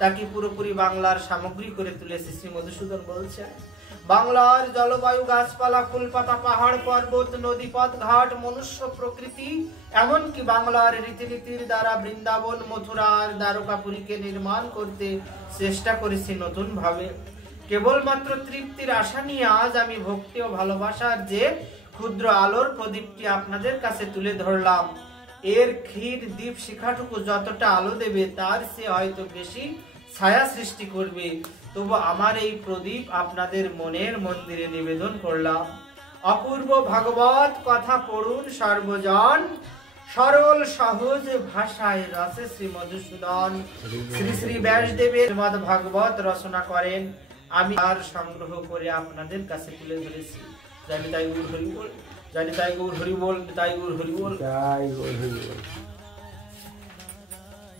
তাকে পুরোপুরি বাংলার সামগ্রী করে তুলেছি। শ্রী মধুসূদন বলছেন, বাংলার জলবায়ু, গাছপালা, ফুলপাতা, পাহাড় পর্বত, নদীপথ, ঘাট, মনুষ্য প্রকৃতি, এমনকি বাংলার রীতিনীতির দ্বারা বৃন্দাবন, মথুরা আর দ্বারকাপুরীকে নির্মাণ করতে চেষ্টা করেছি নতুন ভাবে। কেবলমাত্র তৃপ্তির আশা নিয়ে আজ আমি ভক্তি ও ভালোবাসার যে ক্ষুদ্র আলোর প্রদীপটি আপনাদের কাছে তুলে ধরলাম। এর ক্ষীর দীপ শিখাটুকু যতটা আলো দেবে তার সে হয়তো বেশি ছায়া সৃষ্টি করবে। তবু আমার এই প্রদীপ আপনাদের মনের মন্দিরে নিবেদন করলাম। অপূর্ব ভাগবত কথা পড়ুন সর্বজন, সরল সহজ ভাষায় রসে শ্রী মধুসূদন। শ্রী শ্রী ব্যাসদেবের শ্রীমদ্ ভাগবত রচনা করেন, আমি আর সংগ্রহ করে আপনাদের কাছে তুলে ধরেছি। জানি তাই গৌর হরি বল, জানি তাই গৌর হরি বল, তাই গৌর হরি বল, তাই গৌর হরি বল,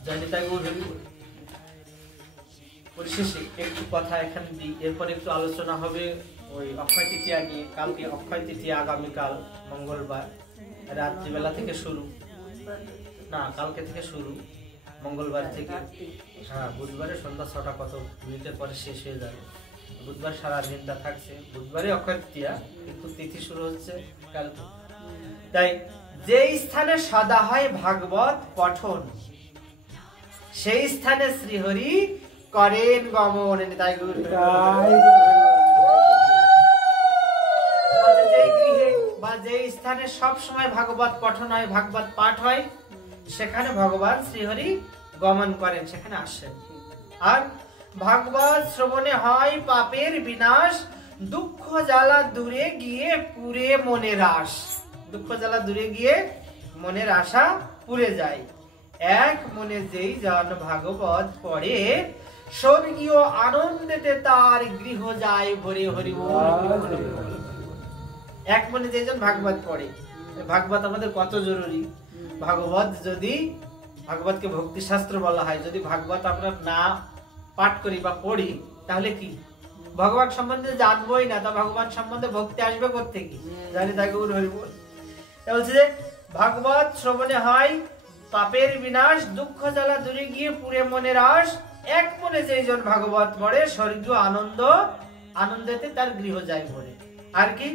জানি তাই গৌর হরি বল। পরিশেষে একটু কথা এখানে দিই, এরপর একটু আলোচনা হবে ওই অক্ষয় তৃতীয়া নিয়ে। কালকে অক্ষয় তৃতীয়া, আগামীকাল মঙ্গলবার রাত্রিবেলা থেকে শুরু, না কালকে থেকে শুরু, মঙ্গলবার থেকে, হ্যাঁ বুধবারে সন্ধ্যা 6টা কত মিনিটের পরে শেষ হয়ে যাবে। বুধবার সারা দিনটা থাকছে, বুধবারে অক্ষয় তৃতীয়া, কিন্তু তিথি শুরু হচ্ছে কালকে। তাই যে স্থানে সদা হয় ভাগবত পঠন, সেই স্থানে শ্রীহরি করেন গমন। তাই বা যে স্থানে সব সময় ভাগবত পঠন হয়, ভাগবত পাঠ হয়, সেখানে ভগবান শ্রীহরি গমন করেন, সেখানে আসেন। আর ভাগবত শ্রবণে হয় পাপের বিনাশ, দুঃখ জ্বালা দূরে গিয়ে পুরে মনে রাস। দুঃখ জ্বালা দূরে গিয়ে মনের আশা পুরে যায়। এক মনে যেই জন ভাগবত পড়ে স্বর্গীয় আনন্দেতে তার গৃহ যায় ভরে। হরি বল। এক মনে যেই জন ভাগবত পড়ে, ভাগবত আমাদের কত জরুরি। ভাগবত যদি, ভাগবতকে ভক্তি শাস্ত্র বলা হয়, যদি ভাগবত আমরা না পাঠ করি বা পড়ি তাহলে কি ভগবান সম্বন্ধে জানবোই না, তা ভগবান সম্বন্ধে ভক্তি আসবে কোত্থেকে? জানি তাকে হরি বল। বলছে যে ভাগবত শ্রবণে হয় পাপের বিনাশ, দুঃখ জ্বালা দূরে গিয়ে পুরে মনের আশ। এক মনে যেইজন ভাগবত পড়ে স্বর্গীয় আনন্দেতে তার গৃহ যায় ভরে। আর কি?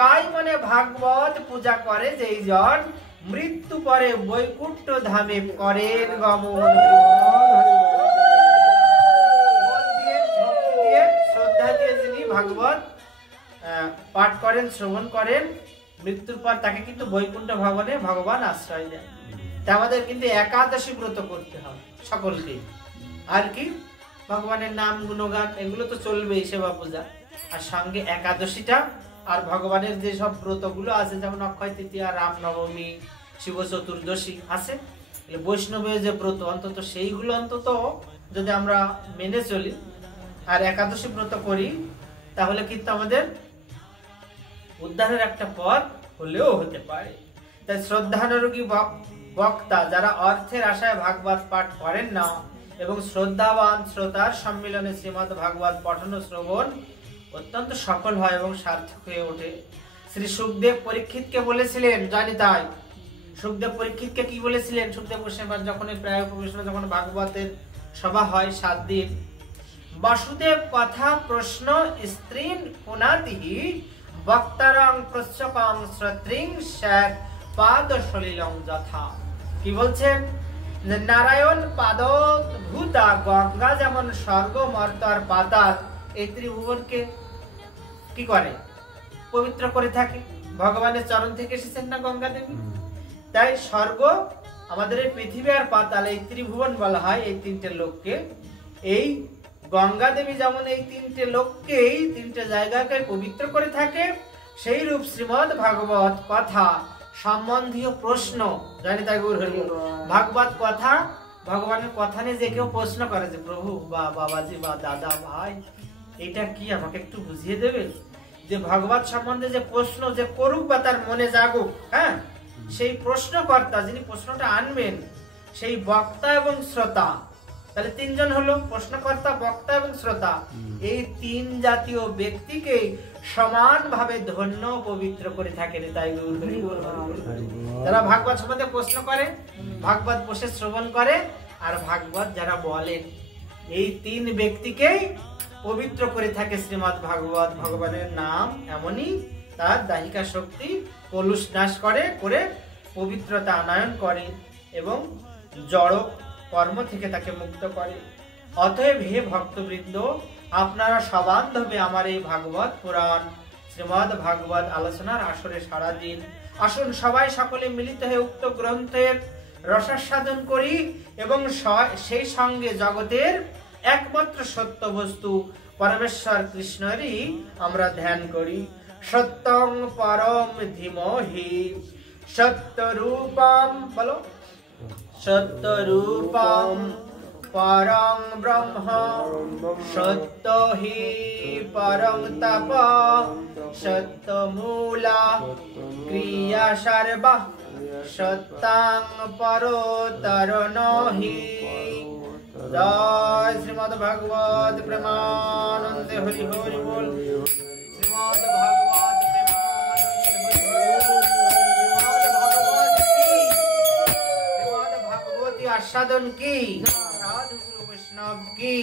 কাই মনে ভাগবত পূজা করে যেইজন মৃত্যু পরে বৈকুণ্ঠ ধামে করেন গমন। শ্রদ্ধা দিয়ে যিনি ভাগবত পাঠ করেন, শ্রবণ করেন, মৃত্যুর পর তাকে কিন্তু বৈকুণ্ঠ ভবনে ভগবান আশ্রয় দেন। তা আমাদের কিন্তু একাদশী ব্রত করতে হবে সকলকে। আর কি? ভগবানের নাম গুণগান এগুলো তো চলবেই, সেবা পূজা, আর সঙ্গে একাদশীটা, আর ভগবানের যে সব ব্রতগুলো আছে যেমন অক্ষয় তৃতীয়া, রামনবমী, শিব চতুর্দশী আছে, বৈষ্ণবের যে ব্রত অন্তত সেইগুলো অন্তত যদি আমরা মেনে চলি আর একাদশী ব্রত করি তাহলে কিন্তু আমাদের উদ্ধারের একটা পথ হলেও হতে পারে। তাই শ্রদ্ধানুরাগী বক্তা যারা অর্থের আশায় ভাগবত পাঠ করেন না এবং শ্রদ্ধাবান শ্রোতার সম্মিলনে শ্রীমদ ভাগবত পঠন শ্রবণ অত্যন্ত সফল হয় এবং সার্থক হয়ে ওঠে। শ্রী সুখদেব পরীক্ষিতকে বলেছিলেন, জানি তাই, সুখদেব পরীক্ষিতকে কি বলেছিলেন? সুখদেব গোস্বামী যখন প্রায় উপবেশনে যখন ভাগবতের সভা হয় 7 দিন, বাসুদেব কথা প্রশ্ন স্ত্রীন পুনাতিহি বক্তারং প্রচ্ছকং শ্রোত্রিং স্যার পাদ সলিলং যথা। কি বলছেন? নারায়ণ পাদ ভূতা, গঙ্গা যেমন স্বর্গ মর্ত আর পাতাল এই ত্রিভুবনকে কি করে? পবিত্র করে থাকে। ভগবানের চরণ থেকে এসেছেন না গঙ্গা দেবী? তাই স্বর্গ, আমাদের এই পৃথিবী আর পাতাল, এই ত্রিভুবন বলা হয় এই তিনটে লোককে। এই গঙ্গা দেবী যেমন এই তিনটে লোককেই, তিনটে জায়গাকে পবিত্র করে থাকে, সেই রূপ শ্রীমদ ভাগবত কথা সম্বন্ধীয় প্রশ্ন, জানি তাই গৌর হরি বল। ভাগবত কথা, ভগবানের কথা নিয়ে যে কেউ প্রশ্ন করে যে প্রভু বা বাবাজি বা দাদা ভাই এটা কি, আমাকে একটু বুঝিয়ে দেবে? যে ভগবত সম্বন্ধে যে প্রশ্ন যে করুক বা তার মনে জাগুক, হ্যাঁ, সেই প্রশ্নকর্তা যিনি প্রশ্নটা আনবেন সেই বক্তা এবং শ্রোতা, তাহলে তিনজন হলো, প্রশ্নকর্তা, বক্তা এবং শ্রোতা। এই তিন জাতীয় ব্যক্তিকে সমানভাবে ধন্য পবিত্র করে থাকেন। তাই যারা ভাগবত সম্বন্ধে প্রশ্ন করে, ভাগবত বসে শ্রবণ করে, আর ভাগবত যারা বলেন, এই তিন ব্যক্তিকেই পবিত্র করে থাকে শ্রীমদ ভাগবত। ভগবানের নাম এমনই তার দাহিকা শক্তি কলুষ নাশ করে পবিত্রতা আনয়ন করে এবং জড় কর্ম থেকে তাকে মুক্ত করে। অতএব হে ভক্তবৃন্দ, আপনারা সবান্ধবে আমার এই ভাগবত পুরাণ শ্রীমদ ভাগবত আলোচনার আসরে সারাদিন আসুন, সবাই সকলে মিলিত হয়ে উক্ত গ্রন্থের রসাস্বাদন করি এবং সেই সঙ্গে জগতের একমাত্র সত্য বস্তু পরমেশ্বর কৃষ্ণেরই আমরা ধ্যান করি। সত্যং পরম ধীমহি সত্যরূপম, বলো, সত্যরূপম পরং ব্রহ্ম সত্য হি পরং তপ সত্যমূলা ক্রিয়া সর্বা সত্যাং পরোতরণহি। জয় শ্রীমদ ভাগবত প্রেমানন্দে হরি হরি বল। শ্রীমদ ভাগবত আস্বাদন কি, সাধু গুরু বৈষ্ণব কি।